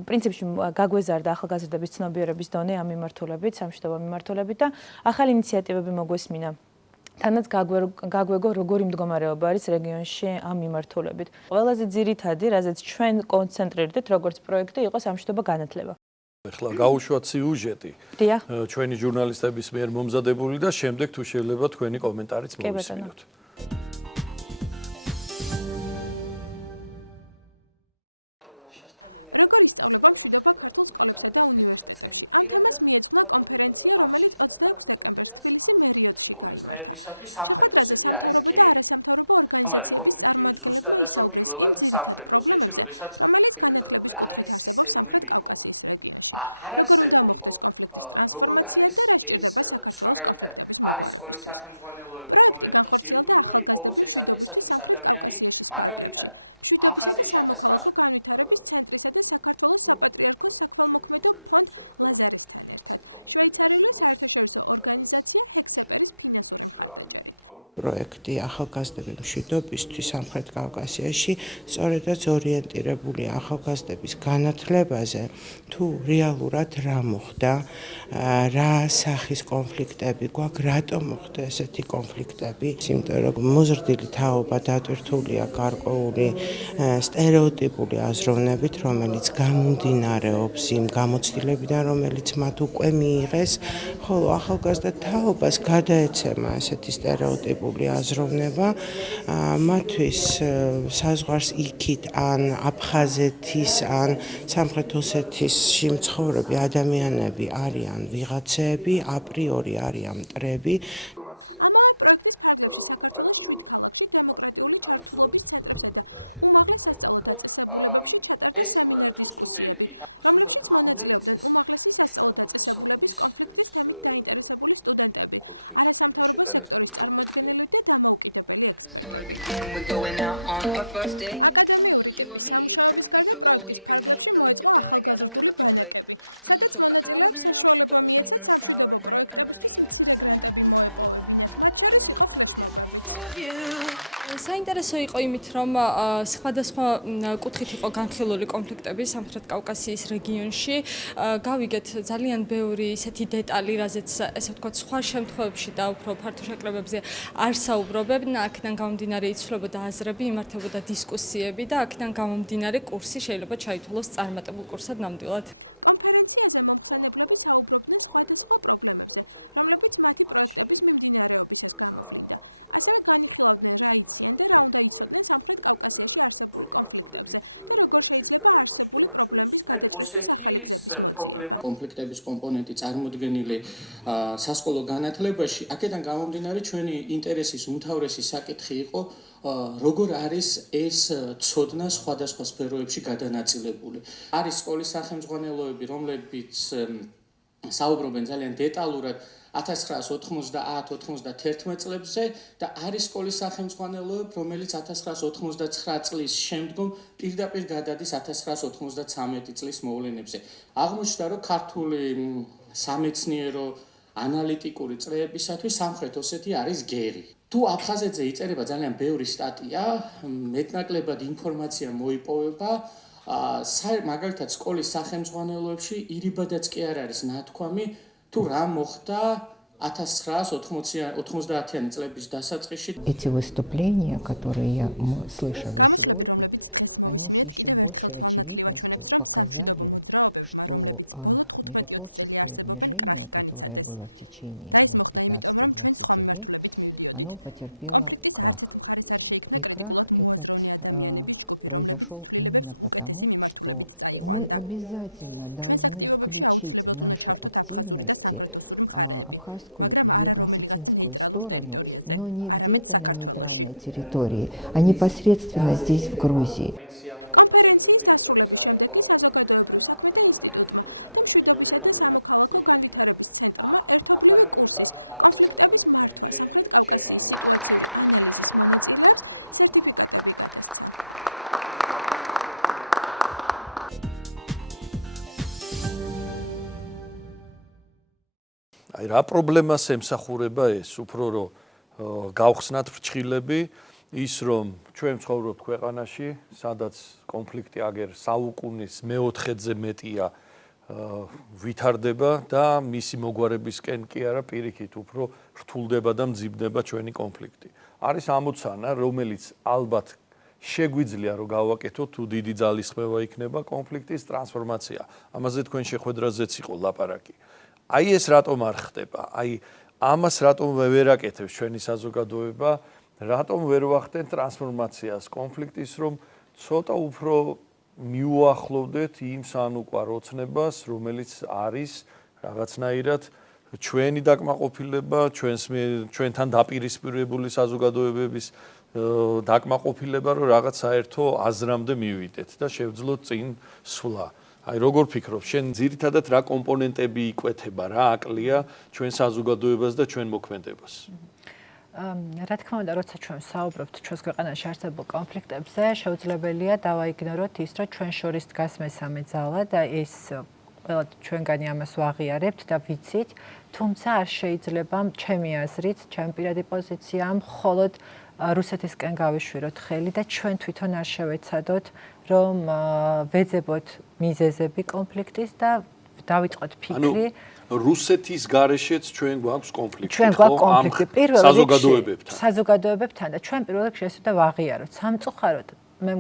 პრინციპში გაგვეზარდა ახალგაზრდების ცნობიერების დონე ამ მიმართულებით, სამშვიდობო მიმართულებით და ახალი ინიციატივები მოგვესმინა. თანაც გაგვეგო როგორი მდგომარეობა არის რეგიონში ამ მიმართულებით. ყველაზე ძირითადი, რაზეც ჩვენ კონცენტრირდით, როგორც პროექტი, იყო სამშვიდობო განათლება. ეხლა გაუშვათ სიუჟეტი. დიახ. ჩვენი ჟურნალისტების მიერ მომზადებული და შემდეგ თუ შეიძლება თქვენი კომენტარიც მოვისმინოთ. როგორ ისწავლება მშვიდობა ქართულ სკოლებსა და უნივერსიტეტებში? ამ თემას მიეძღვნა კონფერენცია, რომელიც 26 დეკემბერს თბილისი მერიოტში გაიმართა. შეხვედრაზე სამთავრობო და არასამთავრობო ორგანიზაციების წარმომადგენლებმა ისაუბრეს იმ ძირითად პრობლემებზე, რომელიც განათლების კუთხით არსებობს სამხრეთ კავკასიის რეგიონში. როგორ უნდა მოხდეს კონფლიქტის ტრანსფორმაცია და რა სჭირდება საქართველოს კონფლიქტების მოგვარებისთვის. პროექტი განხორციელდა ახალგაზრდები მშვიდობისთვის სამხრეთ კავკასიაში ფარგლებში. მშვიდობისა და სამოქალაქო განვითარების ცენტრისა და საქართველოს საპატრიარქოს საქველმოქმედო ფონდ ლაზარესთან ერთად. შვეიცარიული საერთაშორისო ორგანიზაცია ჰექსეპერის ფინანსური მხარდაჭერით. პროექტი ახალგაზრდები მშვიდობისთვის სამხრეთ კავკასიაში სწორედაც ორიენტირებულია ახალგაზრდების განათლებაზე, თუ რეალურად რა მოხდა, რა სახის კონფლიქტები გვაქვს, რატომ მოხდა ესეთი კონფლიქტები, იმიტომ რომ მოზრდილი თაობა დატვირთულია გარკვეული სტერეოტიპული აზროვნებით, რომელიც გამომდინარეობს იმ გამოცდილებიდან, რომელიც მათ უკვე მიიღეს, ხოლო ახალგაზრდა თაობას გადაეცემა ესეთი სტერეოტიპული აზროვნება, მათთვის საზღვარს იქით ან აფხაზეთის ან სამხრეთ ოსეთის მცხოვრები ადამიანები არიან ვიღაცეები, აპრიორი არიან მტრები. ამავე პროექტის ფარგლებში საქართველოს 7 ქალაქში დემოკრატიული ჩართულობის ცენტრებსა და უმაღლეს სასწავლო დაწესებულებებში ჩატარდა სემინარ დისკუსიები, რომლებშიც მონაწილეობდნენ უმაღლესი სასწავლო დაწესებულების კონფლიქტის თემით დაინტერესებული სტუდენტები, არასამთავრობო სექტორის წარმოადგენლები და დამოუკიდებელი ექსპერტები. აკადემიური ტიპის სამუშაოების გარდა პროექტის ფარგლებში მოეწყო ახალგაზრდული ბანაკები, სადაც მონაწილეებს საშუალება მიეცათ სამშვიდობო პროექტებისთვის მცირე გრანტები მოეპოვებინათ. მათ შორის იყო ფლეშმობებიც. საინტერესო იყო იმით, რომ სხვადასხვა კუთხით იყო განხილული კონფლიქტები სამხრეთ კავკასიის რეგიონში. გავიგეთ ძალიან ბევრი ისეთი დეტალი, რაზეც ესე ვთქვათ, სხვა შემთხვევებში და უფრო ფართო შეკრებებზე არ საუბრობენ. აქედან გამომდინარე იცვლებოდა აზრები, იმართებოდა დისკუსიები და აქედან გამომდინარე კურსი შეიძლება ჩაითვალოს წარმატებულ კურსად ნამდვილად. კონფერენციაზე მომხსენებლები საუბრობდნენ სხვადასხვა პრობლემებზე, რომლებიც მათი პროექტების მიმდინარეობისას გამოვლინდა. ასევე განიხილავდნენ რა იციან და რა უნდა იცოდნენ სამხრეთ კავკასიაში არსებული კონფლიქტებზე და როგორ შეიძლება არსებული პრობლემების გადაჭრისთვის ახალი გზების მოძიება. კონფლიქტების კომპონენტი წარმოდგენილი სასკოლო განათლებაში, აქედან გამომდინარე ჩვენი ინტერესის უმთავრესი საკითხი იყო, როგორ არის ეს ცოდნა სხვადასხვა სფეროებში გადანაწილებული. არის სკოლის სახელმძღვანელოები, რომლებიც საუბრობენ ძალიან დეტალურად 1990-91 წლებზე და არის სკოლის სახელმძღვანელოები, რომელიც 1999 წლის შემდგომ პირდაპირ გადადის 1993 წლის მოვლენებზე. აღმოჩნდა, რომ ქართული სამეცნიერო ანალიტიკური წრეებისათვის სამხრეთ ოსეთი არის გერი. თუ აფხაზეთზე იწერება ძალიან ბევრი სტატია, მეტნაკლებად ინფორმაცია მოიპოვება, მაგალითად სკოლის სახელმძღვანელოებში ირიბადაც კი არ არის ნათქვამი, თუ რა მოხდა 1990-იანი წლების დასაწყისში. გამოსვლები, რომლებიც დღეს მოვისმინეთ, კიდევ ერთხელ თვალნათლივ აჩვენებს, რომ სამშვიდობო მოძრაობებმა, რომლებიც ბოლო 15-20 წელი არსებობენ, კრახი განიცადეს. და ეს მოხდა იმიტომ, რომ ჩვენ სხვა მიმართულებით მივდიოდით. კონფლიქტის არც ერთ მხარეს არ შეიქმნა კრიტიკულად მოაზროვნე ადამიანების ჯგუფი, რომლებიც ცვლილებებს უკეთესი მიმართულებით წაიყვანდა. ჩვენს აქტივობებში აუცილებლად უნდა ჩავრთოთ აფხაზური და სამხრეთოსური მხარეები. მაგრამ არა რომელიღაც ნეიტრალურ ტერიტორიაზე, არამედ საქართველოში. а непосредственно здесь, в Грузии. კონფერენციის დასრულების შემდეგ კი საზოგადოებრივ საქმეთა ინსტიტუტმა და მშვიდობისა და სამოქალაქო განვითარების ცენტრმა ერთობლივი კურსის კონფლიქტების მართვა სამხრეთ კავკასიის სიტუაციური ანალიზის მონაწილეებს სერტიფიკატები გადასცა. აი რა პრობლემას ემსახურება ეს, უფრო რომ გავხსნათ ფრჩხილები, ის რომ ჩვენ ცხოვრობთ ქვეყანაში, სადაც კონფლიქტი აგერ საუკუნის მეოთხედზე მეტია ვითარდება და მისი მოგვარებისკენ კი არა პირიქით უფრო რთულდება და მძიმდება ჩვენი კონფლიქტი. არის ამოცანა, რომელიც ალბათ შეგვიძლია რომ გავაკეთოთ, თუ დიდი ძალისხმევა იქნება კონფლიქტის ტრანსფორმაცია. ამაზე თქვენ შეხვედრაზეც იყო ლაპარაკი. აი ეს რატომ არ ხდება? აი ამას რატომ ვერ აკეთებს ჩვენი საზოგადოება? რატომ ვერ ვახდენ ტრანსფორმაციას კონფლიქტის, რომ ცოტა უფრო მიუახლოვდეთ იმ სანუკვარ ოცნებას, რომელიც არის რაღაცნაირად ჩვენი დაკმაყოფილება, ჩვენთან დაპირისპირებული საზოგადოებების დაკმაყოფილება, რომ რაღაც საერთო აზრამდე მივიდეთ და შევძლოთ წინ სვლა. აი როგორ ფიქრობ, შენ ძირითადად რა კომპონენტები იკვეთება, რა აკლია ჩვენ საზოგადოებას და ჩვენ მოქმედებას? რა თქმა უნდა, როცა ჩვენ საუბრობთ ჩვენს ქვეყანაში არსებულ კონფლიქტებზე, შეუძლებელია დავაიგნოროთ ის, რომ ჩვენ შორის დგას მესამე ძალა და ეს ყველა ჩვენგანი ამას ვაღიარებთ და ვიცით, თუმცა არ შეიძლება ჩემი აზრით, ჩემი პირადი პოზიცია მხოლოდ რუსეთისკენ გავიშვიროთ ხელი და ჩვენ თვითონ არ შევეცადოთ, რომ ვეძებოთ მიზეზები კონფლიქტის და დავიწყოთ ფიქრი. რუსეთის გარეშეც ჩვენ გვაქვს კონფლიქტი. ჩვენ გვაქვს კონფლიქტი პირველ საზოგადოებებთან. საზოგადოებებთან და ჩვენ პირველ რიგში ეს უნდა ვაღიაროთ. სამწუხაროდ მე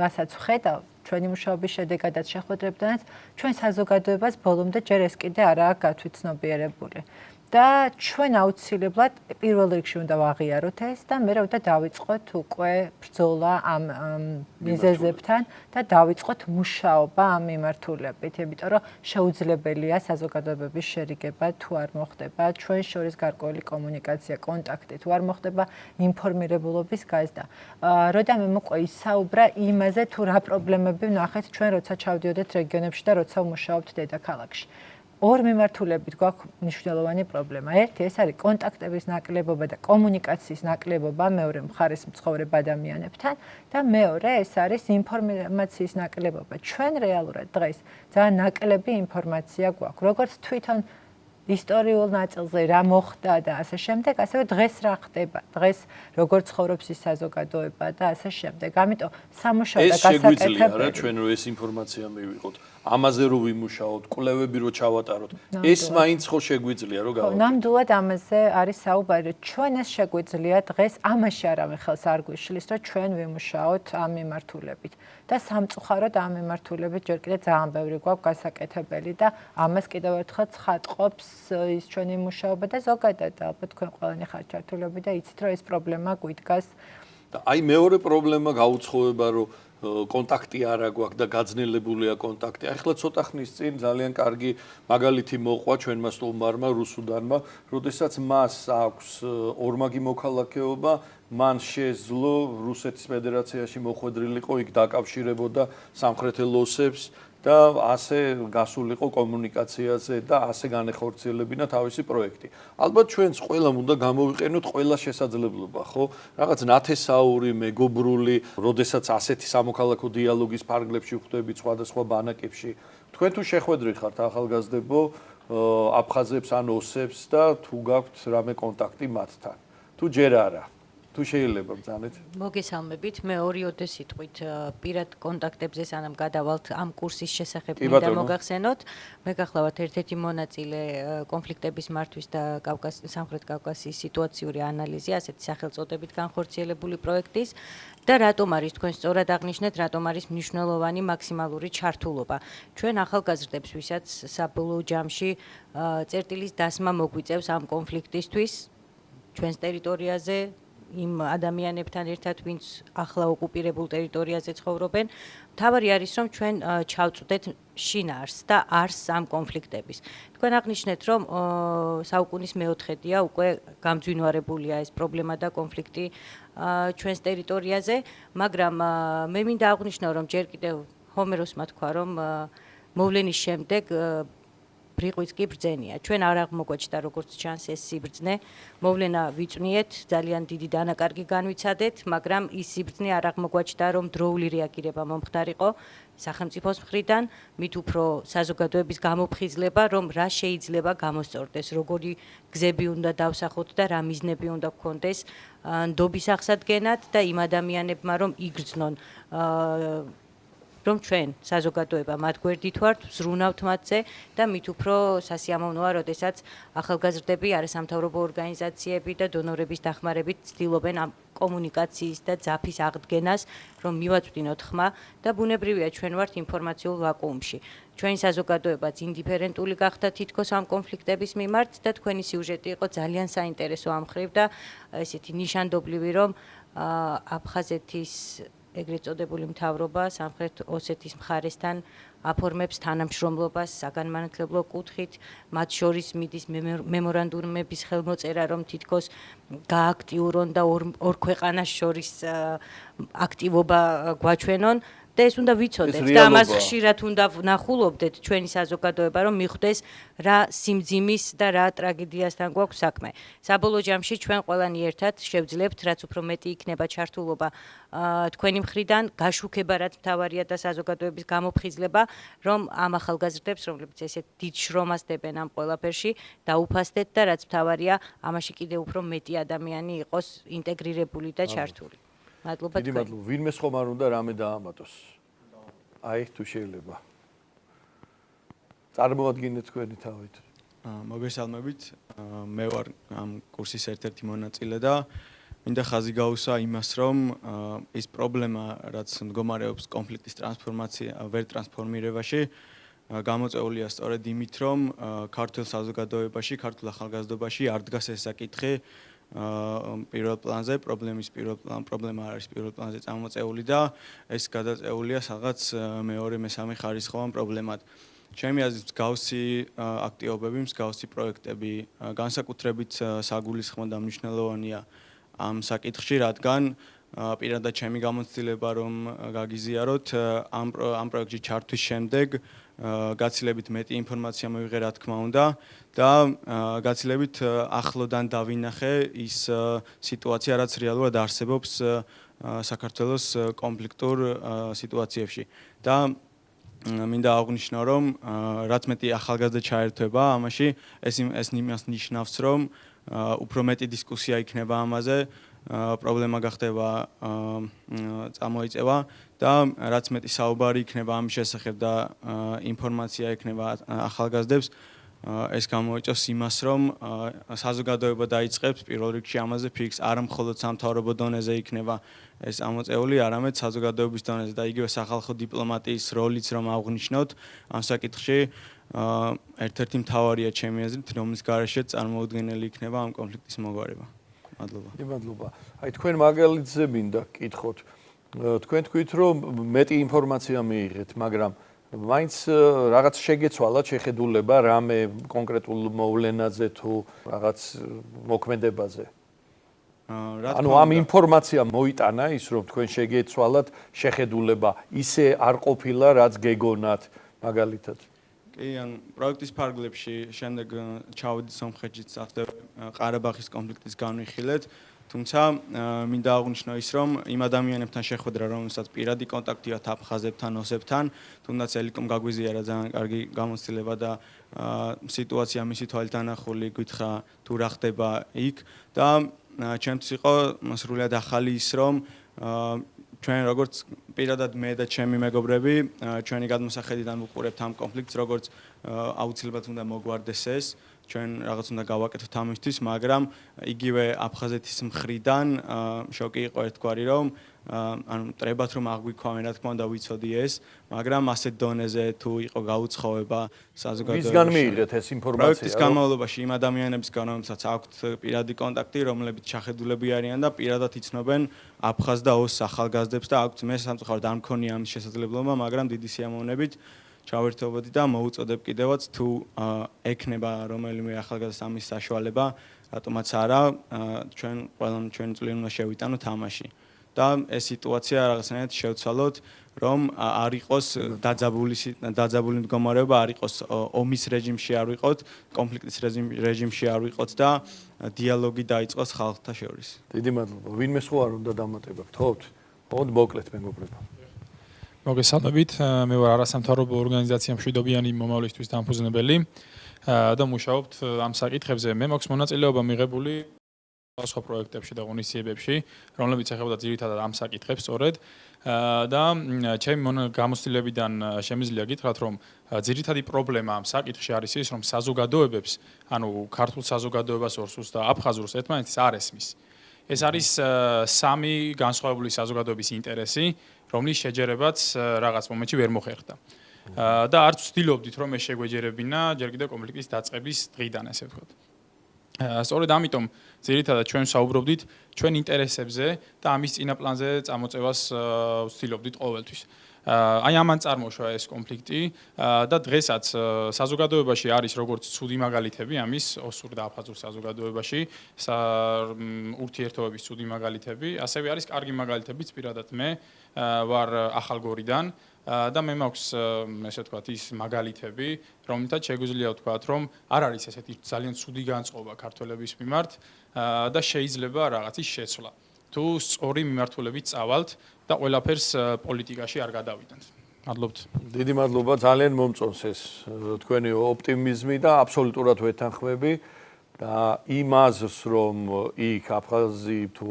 რასაც ვხედავ ჩვენი მუშაობის შედეგადაც შეხვედრებდანაც ჩვენ საზოგადოებას ბოლომდე ჯერ ეს კიდე არაა გათვითცნობიერებული. და ჩვენ აუცილებლად პირველ რიგში უნდა ვაღიაროთ ეს და მე უნდა დავიწყოთ უკვე ბრძოლა ამ მიზეზებთან და დავიწყოთ მუშაობა ამ მიმართულებით, იმიტომ რომ შეუძლებელია საზოგადოებების შერიგება თუ არ მოხდება ჩვენ შორის გარკვეული კომუნიკაცია, კონტაქტი, თუ არ მოხდება ინფორმირებულობის გაზრდა. როდამ მოყვა ისაუბრა იმაზე თუ რა პრობლემები ვნახეთ ჩვენ როცა ჩავდიოდეთ რეგიონებში და როცა ვმუშაობთ დედაქალაქში. ორ მიმართულებით გვაქვს მნიშვნელოვანი პრობლემა. ერთი ეს არის კონტაქტების ნაკლებობა და კომუნიკაციის ნაკლებობა მეორე მხარეს მცხოვრებ ადამიანებთან და მეორე ეს არის ინფორმაციის ნაკლებობა. ჩვენ რეალურად დღეს ძალიან ნაკლები ინფორმაცია გვაქვს. როგორც თვითონ ისტორიულ ნაწილზე რა მოხდა და ასე შემდეგ, ასევე დღეს რა ხდება. დღეს როგორ ცხოვრობს ის საზოგადოება და ასე შემდეგ. ამიტომ სამუშაო და გასაკეთებელი. ეს შეგვიძლია რა ჩვენ რო ეს ინფორმაცია მივიღოთ. ამაზე რო ვიმუშაოთ, კვლევები რო ჩავატაროთ, ეს მაინც ხო შეგვიძლია რო გავაკეთოთ. ნამდვილად ამაზე არის საუბარი. ჩვენ ეს შეგვიძლია დღეს ამაში არავინ ხელს არ გვიშლის, რომ ჩვენ ვიმუშაოთ ამ მიმართულებით. და სამწუხაროდ ამ მიმართულებით ჯერ კიდევ ძალიან ბევრი გვაქვს გასაკეთებელი და ამას კიდევ ერთხელ ცხადყოფს ის ჩვენი მუშაობა და ზოგადად ალბათ თქვენ ყველანი ხართ ჩართულები და იცით რომ ეს პრობლემა გვიდგას. და აი მეორე პრობლემა გაუცხოება რომ კონტაქტი არ აქვს და გაძნელებულია კონტაქტი. ახლა ცოტა ხნის წინ ძალიან კარგი მაგალითი მოყვა ჩვენმა სტუმარმა რუსუდანმა, როდესაც მას აქვს ორმაგი მოქალაქეობა, მან შეძლო რუსეთის ფედერაციაში მოხვედრილიყო, იქ დაკავშირებოდა სამხრეთ ელოსებს და ასე გასულიყო კომუნიკაციაზე და ასე განეხორციელებინა თავისი პროექტი. ალბათ ჩვენც ყველამ უნდა გამოვიყენოთ ყველა შესაძლებლობა, ხო? რაღაც ნათესაური, მეგობრული, როდესაც ასეთი სამოქალაქო დიალოგის ფარგლებში ვხვდებით სხვადასხვა ბანაკებში. თქვენ თუ შეხვედრი ხართ ახალგაზრდებო აფხაზებს ან ოსებს და თუ გაქვთ რამე კონტაქტი მათთან. თუ ჯერ არა. თუ შეიძლება ბრძანეთ. მოგესალმებით, მე 2-3 სიტყვით პირად კონტაქტებზე სანამ გადავალთ ამ კურსის შესახებ მინდა მოგახსენოთ. მე გახლავთ ერთ-ერთი მონაწილე კონფლიქტების მართვის და სამხრეთ კავკასიის სიტუაციური ანალიზი, ასეთი სახელწოდებით განხორციელებული პროექტის და რატომ არის თქვენ სწორად აღნიშნეთ, რატომ არის მნიშვნელოვანი მაქსიმალური ჩართულობა. ჩვენ ახალგაზრდებს, ვისაც საბოლოო ჯამში წერტილის დასმა მოგვიწევს ამ კონფლიქტისთვის ჩვენს ტერიტორიაზე იმ ადამიანებთან ერთად, ვინც ახლა ოკუპირებულ ტერიტორიაზე ცხოვრობენ. მთავარი არის, რომ ჩვენ ჩავწვდეთ შინაარსს და არსს ამ კონფლიქტების. თქვენ აღნიშნეთ, რომ საუკუნის მეოთხედია უკვე გამძვინვარებულია ეს პრობლემა და კონფლიქტი ჩვენს ტერიტორიაზე, მაგრამ მე მინდა აღვნიშნო, რომ ჯერ კიდევ ჰომეროსმა თქვა, რომ მოვლენის შემდეგ ბრიყვიც კი ბრძენია. ჩვენ არ აღმოგვაჩნდა როგორც ჩანს ეს სიბრძნე. მოვლენა ვიწვნიეთ, ძალიან დიდი დანაკარგი განვიცადეთ, მაგრამ ის სიბრძნე არ აღმოგვაჩნდა, რომ დროული რეაგირება მომხდარიყო სახელმწიფოს მხრიდან, მით უფრო საზოგადოების გამოფხიზლება, რომ რა შეიძლება გამოსწორდეს, როგორი გზები უნდა დავსახოთ და რა მიზნები უნდა გქონდეს ნდობის აღსადგენად და იმ ადამიანებმა რომ იგრძნონ რომ ჩვენ საზოგადოება მათ გვერდით ვართ, ვზრუნავთ მათზე და მით უფრო სასიამოვნოა, როდესაც ახალგაზრდები, არასამთავრობო ორგანიზაციები და დონორების დახმარებით ცდილობენ ამ კომუნიკაციის და ძაფის აღდგენას, რომ მივაწვდინოთ ხმა და ბუნებრივია ჩვენ ვართ ინფორმაციულ ვაკუუმში. ჩვენი საზოგადოებაც ინდიფერენტული გახდა თითქოს ამ კონფლიქტების მიმართ და თქვენი სიუჟეტი იყო ძალიან საინტერესო ამ მხრივ და ესეთი ნიშანდობლივი, რომ აფხაზეთის ეგრეთ წოდებული მთავრობა სამხრეთ ოსეთის მხარესთან აფორმებს თანამშრომლობას საგანმანათლებლო კუთხით, მათ შორის მიდის მემორანდუმების ხელმოწერა, რომ თითქოს გააქტიურონ და ორ ქვეყანას შორის აქტივობა გვაჩვენონ და ეს უნდა ვიცოდეთ და ამას ხშირად უნდა ვნახულობდეთ ჩვენი საზოგადოება, რომ მიხვდეს რა სიმძიმის და რა ტრაგედიასთან გვაქვს საქმე. საბოლოო ჯამში ჩვენ ყველანი ერთად შევძლებთ, რაც უფრო მეტი იქნება ჩართულობა თქვენი მხრიდან, გაშუქება რაც მთავარია და საზოგადოების გამოფხიზლება, რომ ამ ახალგაზრდებს, რომლებიც ესეთ დიდ შრომას დებენ ამ ყველაფერში, დაუფასდეთ და რაც მთავარია, ამაში კიდევ უფრო მეტი ადამიანი იყოს ინტეგრირებული და ჩართული. მადლობა თქვენ. დიდი მადლობა. ვინმე ხომ არ უნდა რამე დაამატოს. აი, თუ შეიძლება. წარმოადგინეთ თქვენი თავით. მოგესალმებით. მე ვარ ამ კურსის ერთ-ერთი მონაწილე და მინდა ხაზი გაუსვა იმას, რომ ის პრობლემა, რაც მდგომარეობს კონფლიქტის ვერ ტრანსფორმირებაში, გამოწეულია სწორედ იმით, რომ ქართულ საზოგადოებაში, ქართულ ახალგაზრდობაში არ დგას ეს საკითხი პირველ პლანზე, პრობლემა არის პირველ პლანზე წამოწეული და ეს გადაწეულია რაღაც მეორე, მესამე ხარისხოვან პრობლემად. ჩემი აზრით, მსგავსი აქტივობები, მსგავსი პროექტები განსაკუთრებით საგულისხმო და მნიშვნელოვანია ამ საკითხში, რადგან პირადად ჩემი გამოცდილება რომ გაგიზიაროთ ამ პროექტში ჩართვის შემდეგ გაცილებით მეტი ინფორმაცია მივიღე რა თქმა უნდა და გაცილებით ახლოდან დავინახე ის სიტუაცია, რაც რეალურად არსებობს საქართველოს კონფლიქტურ სიტუაციებში და მინდა აღვნიშნო, რომ რაც მეტი ახალგაზრდა ჩაერთვება ამაში, ეს იმას ნიშნავს, რომ უფრო მეტი დისკუსია იქნება ამაზე, პრობლემა გახდება წამოიწევა და რაც მეტი საუბარი იქნება ამის შესახებ და ინფორმაცია ექნება ახალგაზრდებს, ეს გამოიწვევს იმას, რომ საზოგადოება დაიწყებს პირველ რიგში ამაზე ფიქრს, არა მხოლოდ სამთავრობო დონეზე იქნება ეს ამოწეული, არამედ საზოგადოების დონეზე და იგივე სახალხო დიპლომატიის როლიც რომ აღვნიშნოთ ამ საკითხში, ერთ-ერთი მთავარია ჩემი აზრით, რომლის გარეშე წარმოუდგენელი იქნება ამ კონფლიქტის მოგვარება. მადლობა. მადლობა. აი თქვენ მაგალითზე მინდა გკითხოთ. თქვენ თქვით, რომ მეტი ინფორმაცია მიიღეთ, მაგრამ მაინც რაღაც შეგეცვალათ შეხედულება რამე კონკრეტულ მოვლენაზე თუ რაღაც მოქმედებაზე. ანუ ამ ინფორმაცია მოიტანა ის, რომ თქვენ შეგეცვალათ შეხედულება ისე არ ყოფილა, რაც გეგონათ მაგალითად. კი, ან პროექტის ფარგლებში შემდეგ ჩავედი სომხეთში ყარაბაღის კონფლიქტის განვიხილეთ, თუმცა მინდა აღვნიშნო ის, რომ იმ ადამიანებთან შეხვედრა, რომელსაც პირადი კონტაქტი აქვს აფხაზებთან, ოსებთან, თუნდაც ელიკომ გაგვიზიარა ძალიან კარგი გამოცდილება და სიტუაცია მისი თვალით ანახული გითხრა თუ რა ხდება იქ და ჩემთვის იყო სრულად ახალი ის, რომ ჩვენ როგორც პირადად მე და ჩემი მეგობრები ჩვენი გადმოსახედიდან ვუყურებთ ამ კონფლიქტს, როგორც აუცილებლად უნდა მოგვარდეს ეს ჩვენ რაღაც უნდა გავაკეთოთ ამისთვის, მაგრამ იგივე აფხაზეთის მხრიდან შოკი იყო ერთგვარი, რომ ანუ ტრებათ რომ აღვიქვამენ, რა თქმა უნდა ვიცოდი ეს, მაგრამ ასეთ დონეზე თუ იყო გაუცხოება საზოგადოებაში. ვისგან მიიღეთ ეს ინფორმაცია? პროექტის განმავლობაში იმ ადამიანებისგან, რომელსაც აქვთ პირადი კონტაქტი, რომლებიც ჩახედულები არიან და პირადად იცნობენ აფხაზ და ოს ახალგაზრდებს და აქვთ მე სამწუხაროდ არ მქონია ამის შესაძლებლობა, მაგრამ დიდი სიამოვნებით ჩავერთობოდი და მოუწოდებ კიდევაც თუ ექნება რომელიმე ახალგაზრდას ამის საშუალება, რატომაც არა, ჩვენ წვლილი უნდა შევიტანოთ ამაში. და ეს სიტუაცია რაღაცნაირად შევცვალოთ, რომ არ იყოს დაძაბული მდგომარეობა, არ იყოს ომის რეჟიმში არ ვიყოთ, კონფლიქტის რეჟიმში არ ვიყოთ და დიალოგი დაიწყოს ხალხთა შორის. დიდი მადლობა. ვინმე სხვა არ უნდა დამატება გთხოვთ? მოგд მოკლედ მეგობრებო. მოგესალმებით, მე ვარ არასამთავრობო ორგანიზაცია მშვიდობიანი მომავლისთვის დამფუძნებელი და მუშაობთ ამ საკითხებზე. მე მაქვს მონაწილეობა მიღებული სხვა პროექტებში და ღონისძიებებში, რომლებიც ეხებოდა ძირითადად ამ საკითხებს სწორედ და ჩემი გამოცდილებიდან შემიძლია გითხრათ, რომ ძირითადი პრობლემა ამ საკითხში არის ის, რომ საზოგადოებებს, ანუ ქართულ საზოგადოებას ორსულს და აფხაზურს ერთმანეთს არ ესმის. ეს არის სამი განსხვავებული საზოგადოების ინტერესი, რომლის შეჯერებაც რაღაც მომენტში ვერ მოხერხდა. და არც ვცდილობდით, რომ ეს შეგვეჯერებინა ჯერ კიდევ კონფლიქტის დაწყების დღიდან, ესე ვთქვათ. სწორედ ამიტომ ძირითადად ჩვენ საუბრობდით ჩვენ ინტერესებზე და ამის წინაპლანზე წამოწევას ვცდილობდით ყოველთვის. აი ამან წარმოშვა ეს კონფლიქტი და დღესაც საზოგადოებაში არის როგორც ცუდი მაგალითები ამის ოსურ და აფხაზურ საზოგადოებაში ურთიერთობების ცუდი მაგალითები, ასევე არის კარგი მაგალითებიც პირადად მე ვარ ახალგორიდან და მე მაქვს ესე ვთქვათ ის მაგალითები, რომლითაც შეგვიძლია ვთქვათ, რომ არ არის ესეთი ძალიან ცუდი განწყობა ქართველების მიმართ და შეიძლება რაღაცის შეცვლა. თუ სწორი მიმართულებით წავალთ და ყველაფერს პოლიტიკაში არ გადავიდანთ. მადლობთ. დიდი მადლობა, ძალიან მომწონს ეს თქვენი ოპტიმიზმი და აბსოლუტურად ვეთანხმები და იმ აზრს, რომ იქ აფხაზი თუ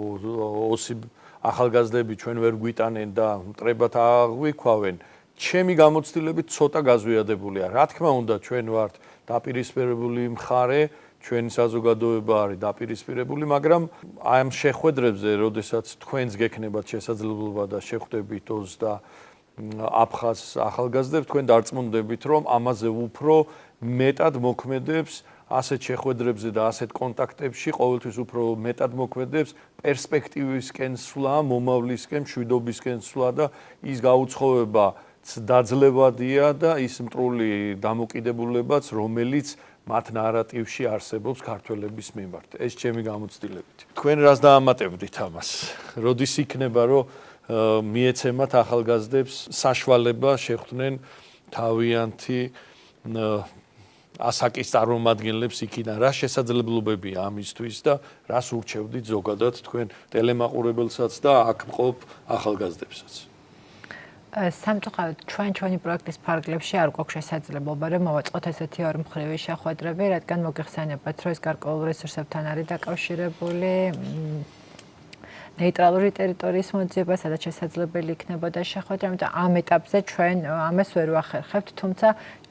ოსი ახალგაზრდები ჩვენ ვერ გვიტანენ და მტრებად აღვიქვავენ, ჩემი გამოცდილებით ცოტა გაზვიადებულია. რა თქმა უნდა, ჩვენ ვართ დაპირისპირებული მხარე, ჩვენი საზოგადოება არის დაპირისპირებული, მაგრამ ამ შეხვედრებზე, როდესაც თქვენს გექნებათ შესაძლებლობა და შეხვდებით ოს და აფხაზ ახალგაზრდებს, თქვენ დარწმუნდებით, რომ ამაზე უფრო მეტად მოქმედებს ასეთ შეხვედრებზე და ასეთ კონტაქტებში ყოველთვის უფრო მეტად მოქმედებს პერსპექტივისკენ სვლა, მომავლისკენ, მშვიდობისკენ სვლა და ის გაუცხოება დაძლევადია და ის მტრული დამოკიდებულებაც, რომელიც მათ ნარატივში არსებობს ქართველების მიმართ. ეს ჩემი გამოცდილებით. თქვენ რას დაამატებდით ამას? როდის იქნება, რომ მიეცემათ ახალგაზრდებს საშუალება შეხვდნენ თავიანთი ასაკის წარმომადგენლებს იქიდან, რა შესაძლებლობებია ამისთვის და რას ურჩევდით ზოგადად თქვენ ტელემაყურებელსაც და აქ მყოფ ახალგაზრდებსაც? სამწუხაროდ ჩვენი პროექტის ფარგლებში არ გვაქვს შესაძლებლობა, რომ მოვაწყოთ ესეთი ორმხრივი შეხვედრები, რადგან მოგეხსენებათ, რომ ეს გარკვეულ რესურსებთან არის დაკავშირებული ნეიტრალური ტერიტორიის მოძიება, სადაც შესაძლებელი იქნებოდა შეხვედრა, ამიტომ ამ ეტაპზე ჩვენ ამას ვერ ვახერხებთ, თუმცა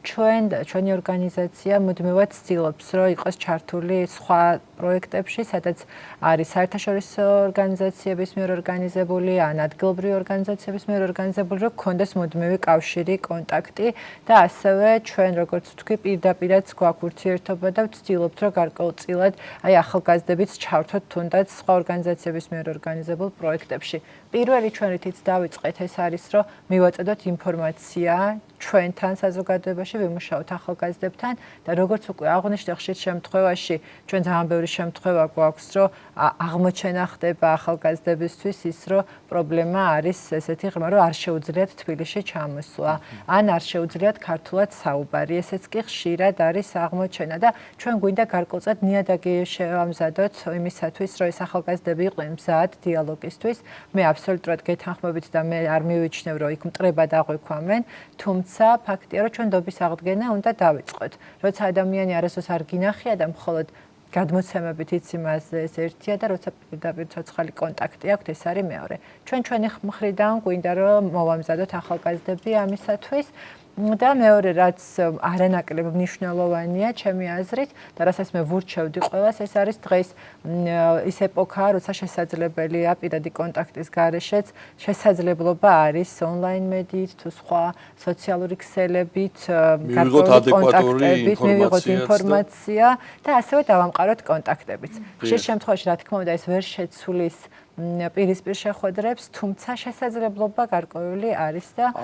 ჩვენი ორგანიზაცია მუდმივად ცდილობს, რომ იყოს ჩართული სხვა პროექტებში, სადაც არის საერთაშორისო ორგანიზაციების მიერ ორგანიზებული, ან ადგილობრივი ორგანიზაციების მიერ ორგანიზებული, რომ გქონდეს მუდმივი კავშირი, კონტაქტი და ასევე ჩვენ, როგორც ვთქვი, პირდაპირაც გვაქვს ურთიერთობა და ვცდილობთ, რომ გარკვეულწილად აი ახალგაზრდებიც ჩავთვათ თუნდაც სხვა ორგანიზაციების მიერ ორგანიზებულ პროექტებში. პირველი ჩვენ რითიც დავიწყეთ ეს არის, რომ მივაწოდოთ ინფორმაცია ჩვენთან საზოგადოებაში, ვიმუშაოთ ახალგაზრდებთან და როგორც უკვე აღვნიშნე, ხშირ შემთხვევაში ჩვენ ძალიან ბევრი შემთხვევა გვაქვს, რომ აღმოჩენა ხდება ახალგაზრდებისთვის ის, რომ პრობლემა არის ესეთი ღრმა, რომ არ შეუძლიათ თბილისში ჩამოსვლა, ან არ შეუძლიათ ქართულად საუბარი. ესეც კი ხშირად არის აღმოჩენა და ჩვენ გვინდა გარკვეულწილად ნიადაგი შევამზადოთ იმისათვის, რომ ეს ახალგაზრდები იყვნენ მზად დიალოგისთვის. მე აბსოლუტურად გეთანხმებით და მე არ მივიჩნევ, რომ იქ მტრებად აღვიქვამენ, თუმცა ფაქტია, რომ ჩვენ ნდობის აღდგენა უნდა დავიწყოთ. როცა ადამიანი არასდროს არ გინახია და მხოლოდ გადმოცემებით იცი ეს ერთია და როცა პირდაპირ ცოცხალი კონტაქტი აქვთ, ეს არის მეორე. ჩვენი მხრიდან გვინდა, რომ მოვამზადოთ ახალგაზრდები ამისათვის. და მეორე რაც არანაკლებ მნიშვნელოვანია ჩემი აზრით და რასაც მე ვურჩევდი ყველას ეს არის დღეს ის ეპოქა როცა შესაძლებელია პირადი კონტაქტის გარეშეც შესაძლებლობა არის ონლაინ მედიით თუ სხვა სოციალური ქსელებით მივიღოთ ინფორმაცია და ასევე დავამყაროთ კონტაქტებიც. ხშირ შემთხვევაში რა თქმა უნდა ეს ვერ შეცვლის პირისპირ შეხვედრებს, თუმცა შესაძლებლობა გარკვეული არის და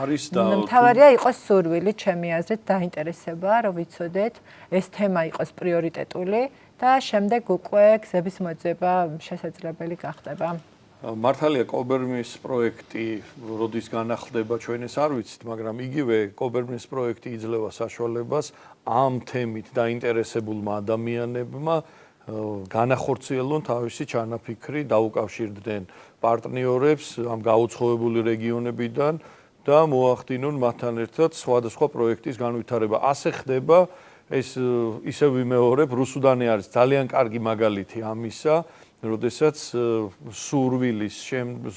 მთავარია იყოს სურვილი, ჩემი აზრით, დაინტერესება, რომ ვიცოდეთ, ეს თემა იყოს პრიორიტეტული და შემდეგ უკვე გზების მოძება შესაძლებელი გახდება. მართალია კობერმის პროექტი როდის განახლდება ჩვენ ეს არ ვიცით, მაგრამ იგივე კობერმის პროექტი იძლევა საშუალებას ამ თემით დაინტერესებულმა ადამიანებმა განახორციელონ თავისი ჩანაფიქრი, დაუკავშირდნენ პარტნიორებს ამ გაუცხოებული რეგიონებიდან და მოახდინონ მათთან ერთად სხვადასხვა პროექტის განვითარება. ასე ხდება, ეს ისევ ვიმეორებ, რუსუდანი არის ძალიან კარგი მაგალითი ამისა, როდესაც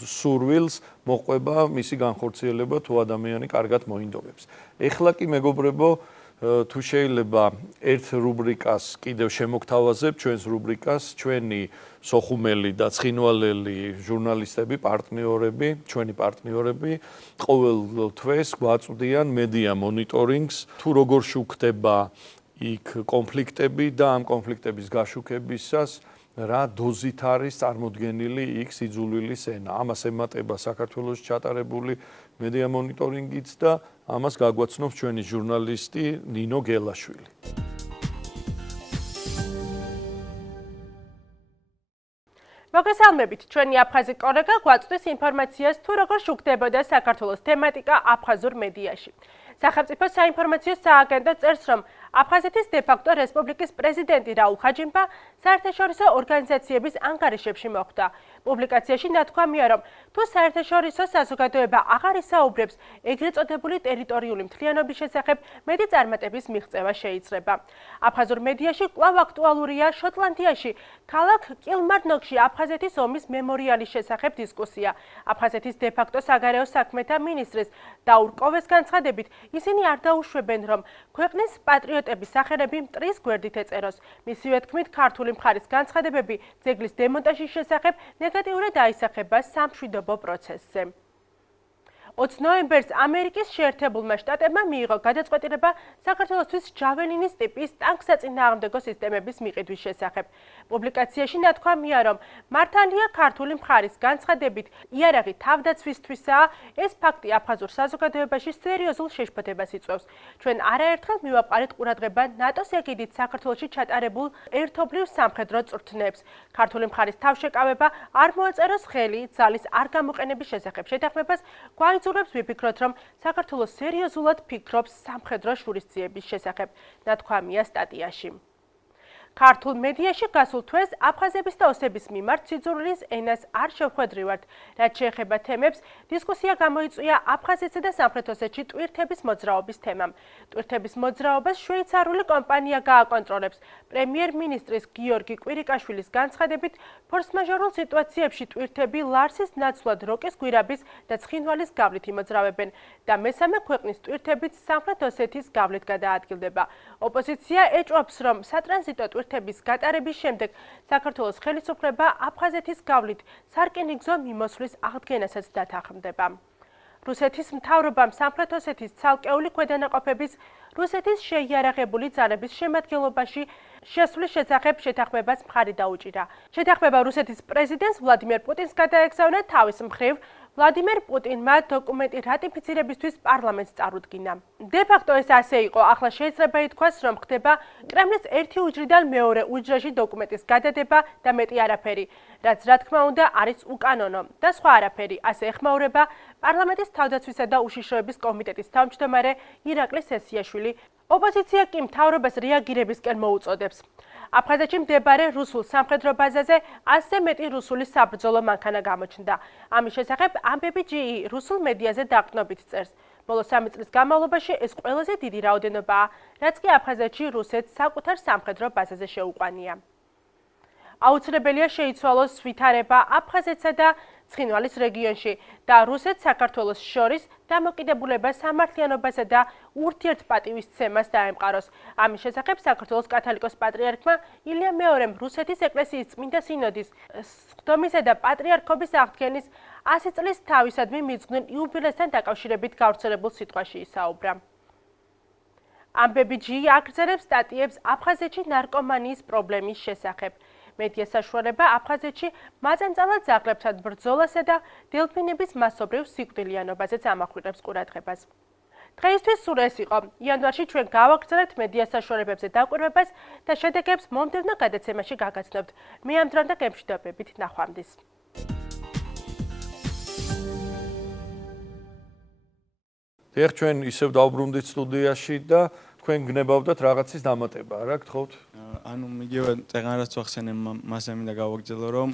სურვილს მოყვება მისი განხორციელება თუ ადამიანი კარგად მოინდომებს. ეხლა კი მეგობრებო თუ შეიძლება ერთ რუბრიკას კიდევ შემოგთავაზებ ჩვენს რუბრიკას ჩვენი სოხუმელი და ცხინვალელი ჟურნალისტები, პარტნიორები, ჩვენი პარტნიორები ყოველ თვეს გვაწვდიან მედია მონიტორინგს თუ როგორ შუქდება იქ კონფლიქტები და ამ კონფლიქტების გაშუქებისას რა დოზით არის წარმოდგენილი იქ სიძულვილის ენა. ამას ემატება საქართველოს ჩატარებული მედია მონიტორინგიც და ამას გაგვაცნობს ჩვენი ჟურნალისტი ნინო გელაშვილი. მოგესალმებით, ჩვენი აფხაზი კოლეგა გვაწვდის ინფორმაციას თუ როგორ შუქდებოდა საქართველოს თემატიკა აფხაზურ მედიაში. სახელმწიფო საინფორმაციო სააგენტო წერს, რომ აფხაზეთის დე-ფაქტო რესპუბლიკის პრეზიდენტი რაულ ხაჯიმბა საერთაშორისო ორგანიზაციების ანგარიშებში მოხვდა. პუბლიკაციაში ნათქვამია, რომ თუ საერთაშორისო საზოგადოება აღარ ისაუბრებს ეგრეთ წოდებული ტერიტორიული მთლიანობის შესახებ, მეტი წარმატების მიღწევა შეიძლება. აფხაზურ მედიაში კვლავ აქტუალურია შოტლანდიაში ქალაქ კილმარნოკში აფხაზეთის ომის მემორიალის შესახებ დისკუსია. აფხაზეთის დე-ფაქტო საგარეო საქმეთა მინისტრის დაურ კოვეს განცხადებით, ისინი არ დაუშვებენ, რომ ქვეყნის პატრიოტების სახელები მტრის გვერდით ეწეროს. მისივე თქმით, ქართული მხარის განცხადებები ძეგლის დემონტაჟის შესახებ ნეგატიურად აისახება სამშვიდობო პროცესზე. 20 ნოემბერს ამერიკის შეერთებულმა შტატებმა მიიღო გადაწყვეტილება საქართველოსთვის ჯაველინის ტიპის ტანკსაწინააღმდეგო სისტემების მიყიდვის შესახებ. პუბლიკაციაში ნათქვამია, რომ მართალია ქართული მხარის განცხადებით იარაღი თავდაცვისთვისაა, ეს ფაქტი აფხაზურ საზოგადოებაში სერიოზულ შეშფოთებას იწვევს. ჩვენ არაერთხელ მივაყარეთ ყურადღება ნატოს ეგიდით საქართველოში ჩატარებულ ერთობლივ სამხედრო წვრთნებს. ქართული მხარის თავშეკავება არ მოაწეროს ხელი ძალის არ გამოყენების შესახებ შეთანხმებას გვაიძულებს ვიფიქროთ, რომ საქართველოს სერიოზულად ფიქრობს სამხედრო შურისძიების შესახებ, ნათქვამია სტატიაში. ქართულ მედიაში გასულ თვეს აფხაზების და ოსების მიმართ სიძულვილის ენას არ შევხვედრივართ. რაც შეეხება თემებს, დისკუსია გამოიწვია აფხაზეთსა და სამხრეთ ოსეთში ტვირთების მოძრაობის თემამ. ტვირთების მოძრაობას შვეიცარიული კომპანია გააკონტროლებს. პრემიერ-მინისტრის გიორგი კვირიკაშვილის განცხადებით, ფორსმაჟორულ სიტუაციებში ტვირთები ლარსის ნაცვლად როკის გვირაბის და ცხინვალის გავლით იმოძრავებენ და მესამე ქვეყნის ტვირთებით სამხრეთ ოსეთის გავლით გადაადგილდება. ოპოზიცია ეჭვობს, რომ სატრანზიტო ტვირთების გატარების შემდეგ საქართველოს ხელისუფლება აფხაზეთის გავლით სარკინიგზო მიმოსვლის აღდგენასაც დათანხმდება. რუსეთის მთავრობამ სამხრეთ ოსეთის ცალკეული ქვედანაყოფების რუსეთის შეიარაღებული ძალების შემადგენლობაში შესვლის შესახებ შეთანხმებას მხარი დაუჭირა. შეთანხმება რუსეთის პრეზიდენტს ვლადიმერ პუტინს გადაეგზავნა თავის მხრივ ვლადიმერ პუტინმა დოკუმენტი რატიფიცირებისთვის პარლამენტს წარუდგინა. დე-ფაქტო ეს ასე იყო, ახლა შეიძლება ითქვას, რომ ხდება კრემლის ერთი უჯრიდან მეორე უჯრაში დოკუმენტის გადადება და მეტი არაფერი, რაც რა თქმა უნდა არის უკანონო და სხვა არაფერი, ასე ეხმაურება პარლამენტის თავდაცვისა და უშიშროების კომიტეტის თავმჯდომარე ირაკლი სესიაშვილი. ოპოზიცია კი მთავრობას რეაგირებისკენ მოუწოდებს. აფხაზეთში მდებარე რუსულ სამხედრო ბაზაზე 100-ზე მეტი რუსული საბრძოლო მანქანა გამოჩნდა. ამის შესახებ ამბები ჯი რუსულ მედიაზე დაყრდნობით წერს. ბოლო 3 წლის განმავლობაში ეს ყველაზე დიდი რაოდენობაა, რაც კი აფხაზეთში რუსეთს საკუთარ სამხედრო ბაზაზე შეუყვანია. აუცილებელია შეიცვალოს ვითარება აფხაზეთსა და ცხინვალის რეგიონში და რუსეთ-საქართველოს შორის დამოკიდებულებას სამართლიანობასა და ურთიერთპატივისცემას დაემყაროს. ამის შესახებ საქართველოს კათოლიკოს პატრიარქმა ილია მეორემ რუსეთის ეკლესიის წმინდა სინოდის სხდომისა და პატრიარქობის აღდგენის 100 წლის თავისადმი მიძღვნილ იუბილესთან დაკავშირებით გავრცელებულ სიტყვაში ისაუბრა. ამბები ჯი აგრძელებს სტატიებს აფხაზეთში ნარკომანიის პრობლემის შესახებ. მედია საშუალება აფხაზეთში მაწანწალად ძაღლებთან ბრძოლასა და დელფინების მასობრივ სიკვდილიანობაზეც ამახვილებს ყურადღებას. დღეისთვის სულ ეს იყო. იანვარში ჩვენ გავაგრძელებთ მედია საშუალებებზე დაკვირვებას და შედეგებს მომდევნო გადაცემაში გაგაცნობთ. მე ამ დროინდა გემშვიდობებით ნახვამდის. ეხ ჩვენ ისევ დავბრუნდით სტუდიაში და თქვენ გნებავდათ რაღაცის დამატება, რა გთხოვთ? ანუ იგივე წეღანას ვახსენე მასე მინდა გავაგრძელო რომ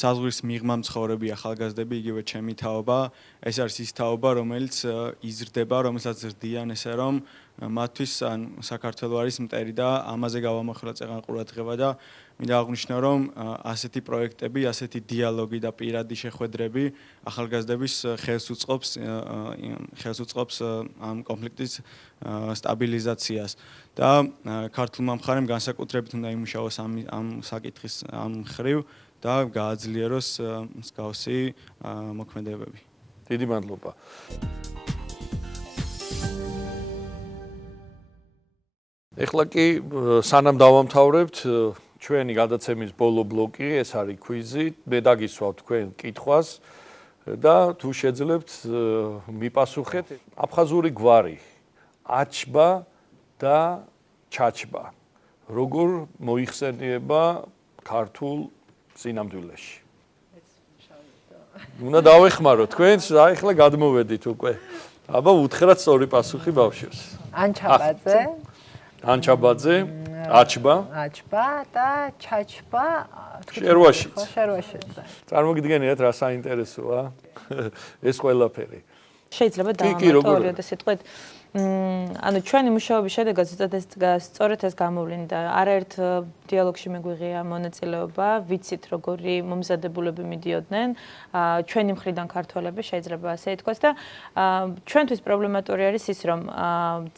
საზღვრის მიღმა მცხოვრები ახალგაზრდები იგივე ჩემი თაობა ეს არის ის თაობა რომელიც იზრდება რომელსაც ზრდიან ესე რომ მათთვის ან საქართველო არის მტერი და ამაზე გავამახვილა წეღან ყურადღება და მინდა აღვნიშნო რომ ასეთი პროექტები, ასეთი დიალოგი და პირადი შეხვედრები ახალგაზრდების ხელს უწყობს ამ კონფლიქტის სტაბილიზაციას და ქართულმა მხარემ განსაკუთრებით უნდა იმუშაოს ამ საკითხის ამ მხრივ და გააძლიეროს მსგავსი მოქმედებები. დიდი მადლობა. ეხლა კი სანამ დავამთავრებთ ჩვენი გადაცემის ბოლო ბლოკი, ეს არის კვიზი, მე დაგისვავთ თქვენ კითხვას და თუ შეძლებთ მიპასუხეთ. აფხაზური გვარი აჩბა და ჩაჩბა როგორ მოიხსენიება ქართულ სინამდვილეში? უნდა დავეხმარო თქვენს, ახლა გადმოვედით უკვე. აბა უთხრათ სწორი პასუხი ბავშვებს. ანჩაბაძე, აჩბა და ჩაჩბა შერვაშიც. შერვაშიც. წარმოგიდგენიათ რა საინტერესოა ეს ყველაფერი. შეიძლება დავამატო და სიტყვით ანუ ჩვენი მუშაობის შედეგად სწორედ ეს გამოვლინდა. არაერთ დიალოგში მეგვიღია მონაწილეობა, ვიცით როგორი მომზადებულები მიდიოდნენ ჩვენი მხრიდან ქართველები, შეიძლება ასე ითქვას და ჩვენთვის პრობლემატური არის ის, რომ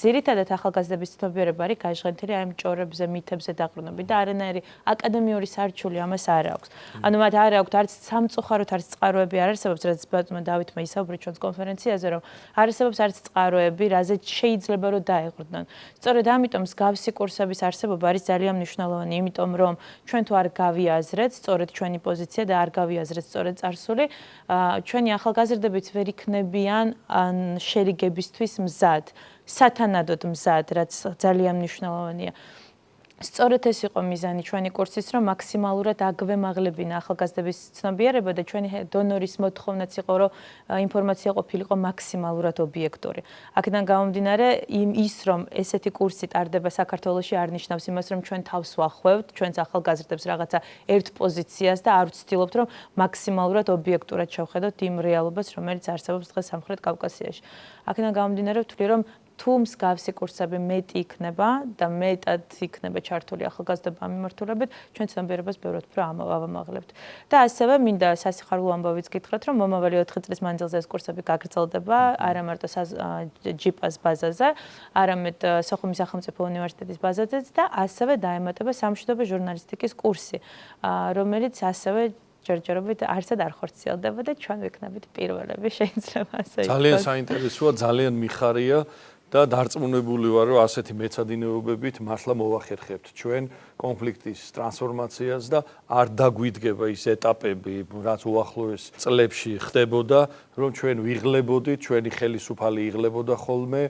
ძირითადად ახალგაზრდების ცნობიერება არის გაჟღენთილი ამ ჭორებზე, მითებზე დაყრდნობით და არანაირი აკადემიური სარჩული ამას არ აქვს. ანუ მათ არ აქვთ არც სამწუხაროდ, არც წყაროები არ არსებობს, რაც ბატონმა დავითმა ისაუბრა ჩვენს კონფერენციაზე, რომ არ არსებობს არც წყაროები, რაზეც შეიძლება რომ დაეყრდნონ. სწორედ ამიტომ მსგავსი კურსების არსებობა არის ძალიან მნიშვნელოვანი, იმიტომ რომ ჩვენ თუ არ გავიაზრეთ სწორედ ჩვენი პოზიცია და არ გავიაზრეთ სწორედ წარსული, ჩვენი ახალგაზრდებიც ვერ იქნებიან შერიგებისთვის მზად, სათანადოდ მზად, რაც ძალიან მნიშვნელოვანია. სწორედ ეს იყო მიზანი ჩვენი კურსის, რომ მაქსიმალურად აგვემაღლებინა ახალგაზრდების ცნობიერება და ჩვენი დონორის მოთხოვნაც იყო, რომ ინფორმაცია ყოფილიყო მაქსიმალურად ობიექტური. აქედან გამომდინარე, ის რომ ესეთი კურსი ტარდება საქართველოში არ ნიშნავს იმას, რომ ჩვენ თავს ვახვევთ, ჩვენს ახალგაზრდებს რაღაცა ერთ პოზიციას და არ ვცდილობთ, რომ მაქსიმალურად ობიექტურად შევხედოთ იმ რეალობას, რომელიც არსებობს დღეს სამხრეთ კავკასიაში. აქედან გამომდინარე, ვთვლი, რომ თუ მსგავსი კურსები მეტი იქნება და მეტად იქნება ჩართული ახალგაზრდობა ამ მიმართულებით, ჩვენ ცნობიერებას ბევრად უფრო ავამაღლებთ. და ასევე მინდა სასიხარულო ამბავიც გითხრათ, რომ მომავალი 4 წლის მანძილზე ეს კურსები გაგრძელდება არა მარტო ჯიპას ბაზაზე, არამედ სოხუმის სახელმწიფო უნივერსიტეტის ბაზაზეც და ასევე დაემატება სამშვიდობო ჟურნალისტიკის კურსი, რომელიც ასევე ჯერჯერობით არსად არ ხორციელდება და ჩვენ ვიქნებით პირველები, შეიძლება ასე ითქვას. ძალიან საინტერესოა, ძალიან მიხარია. და დარწმუნებული ვარ, რომ ასეთი მეცადინეობებით მართლა მოვახერხებთ ჩვენ კონფლიქტის ტრანსფორმაციას და არ დაგვიდგება ის ეტაპები, რაც უახლოეს წლებში ხდებოდა, რომ ჩვენ ვიღლებოდით, ჩვენი ხელისუფალი იღლებოდა ხოლმე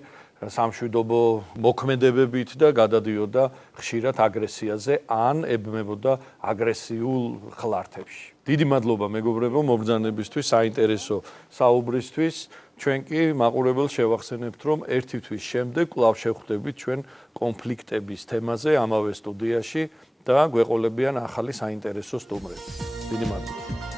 სამშვიდობო მოქმედებებით და გადადიოდა ხშირად აგრესიაზე ან ებმებოდა აგრესიულ ხლართებში. დიდი მადლობა მეგობრებო მობრძანებისთვის, საინტერესო საუბრისთვის. ჩვენ კი მაყურებელს შევახსენებთ, რომ ერთი თვის შემდეგ კვლავ შევხვდებით ჩვენ კონფლიქტების თემაზე ამავე სტუდიაში და გვეყოლებიან ახალი საინტერესო სტუმრები. დიდი მადლობა.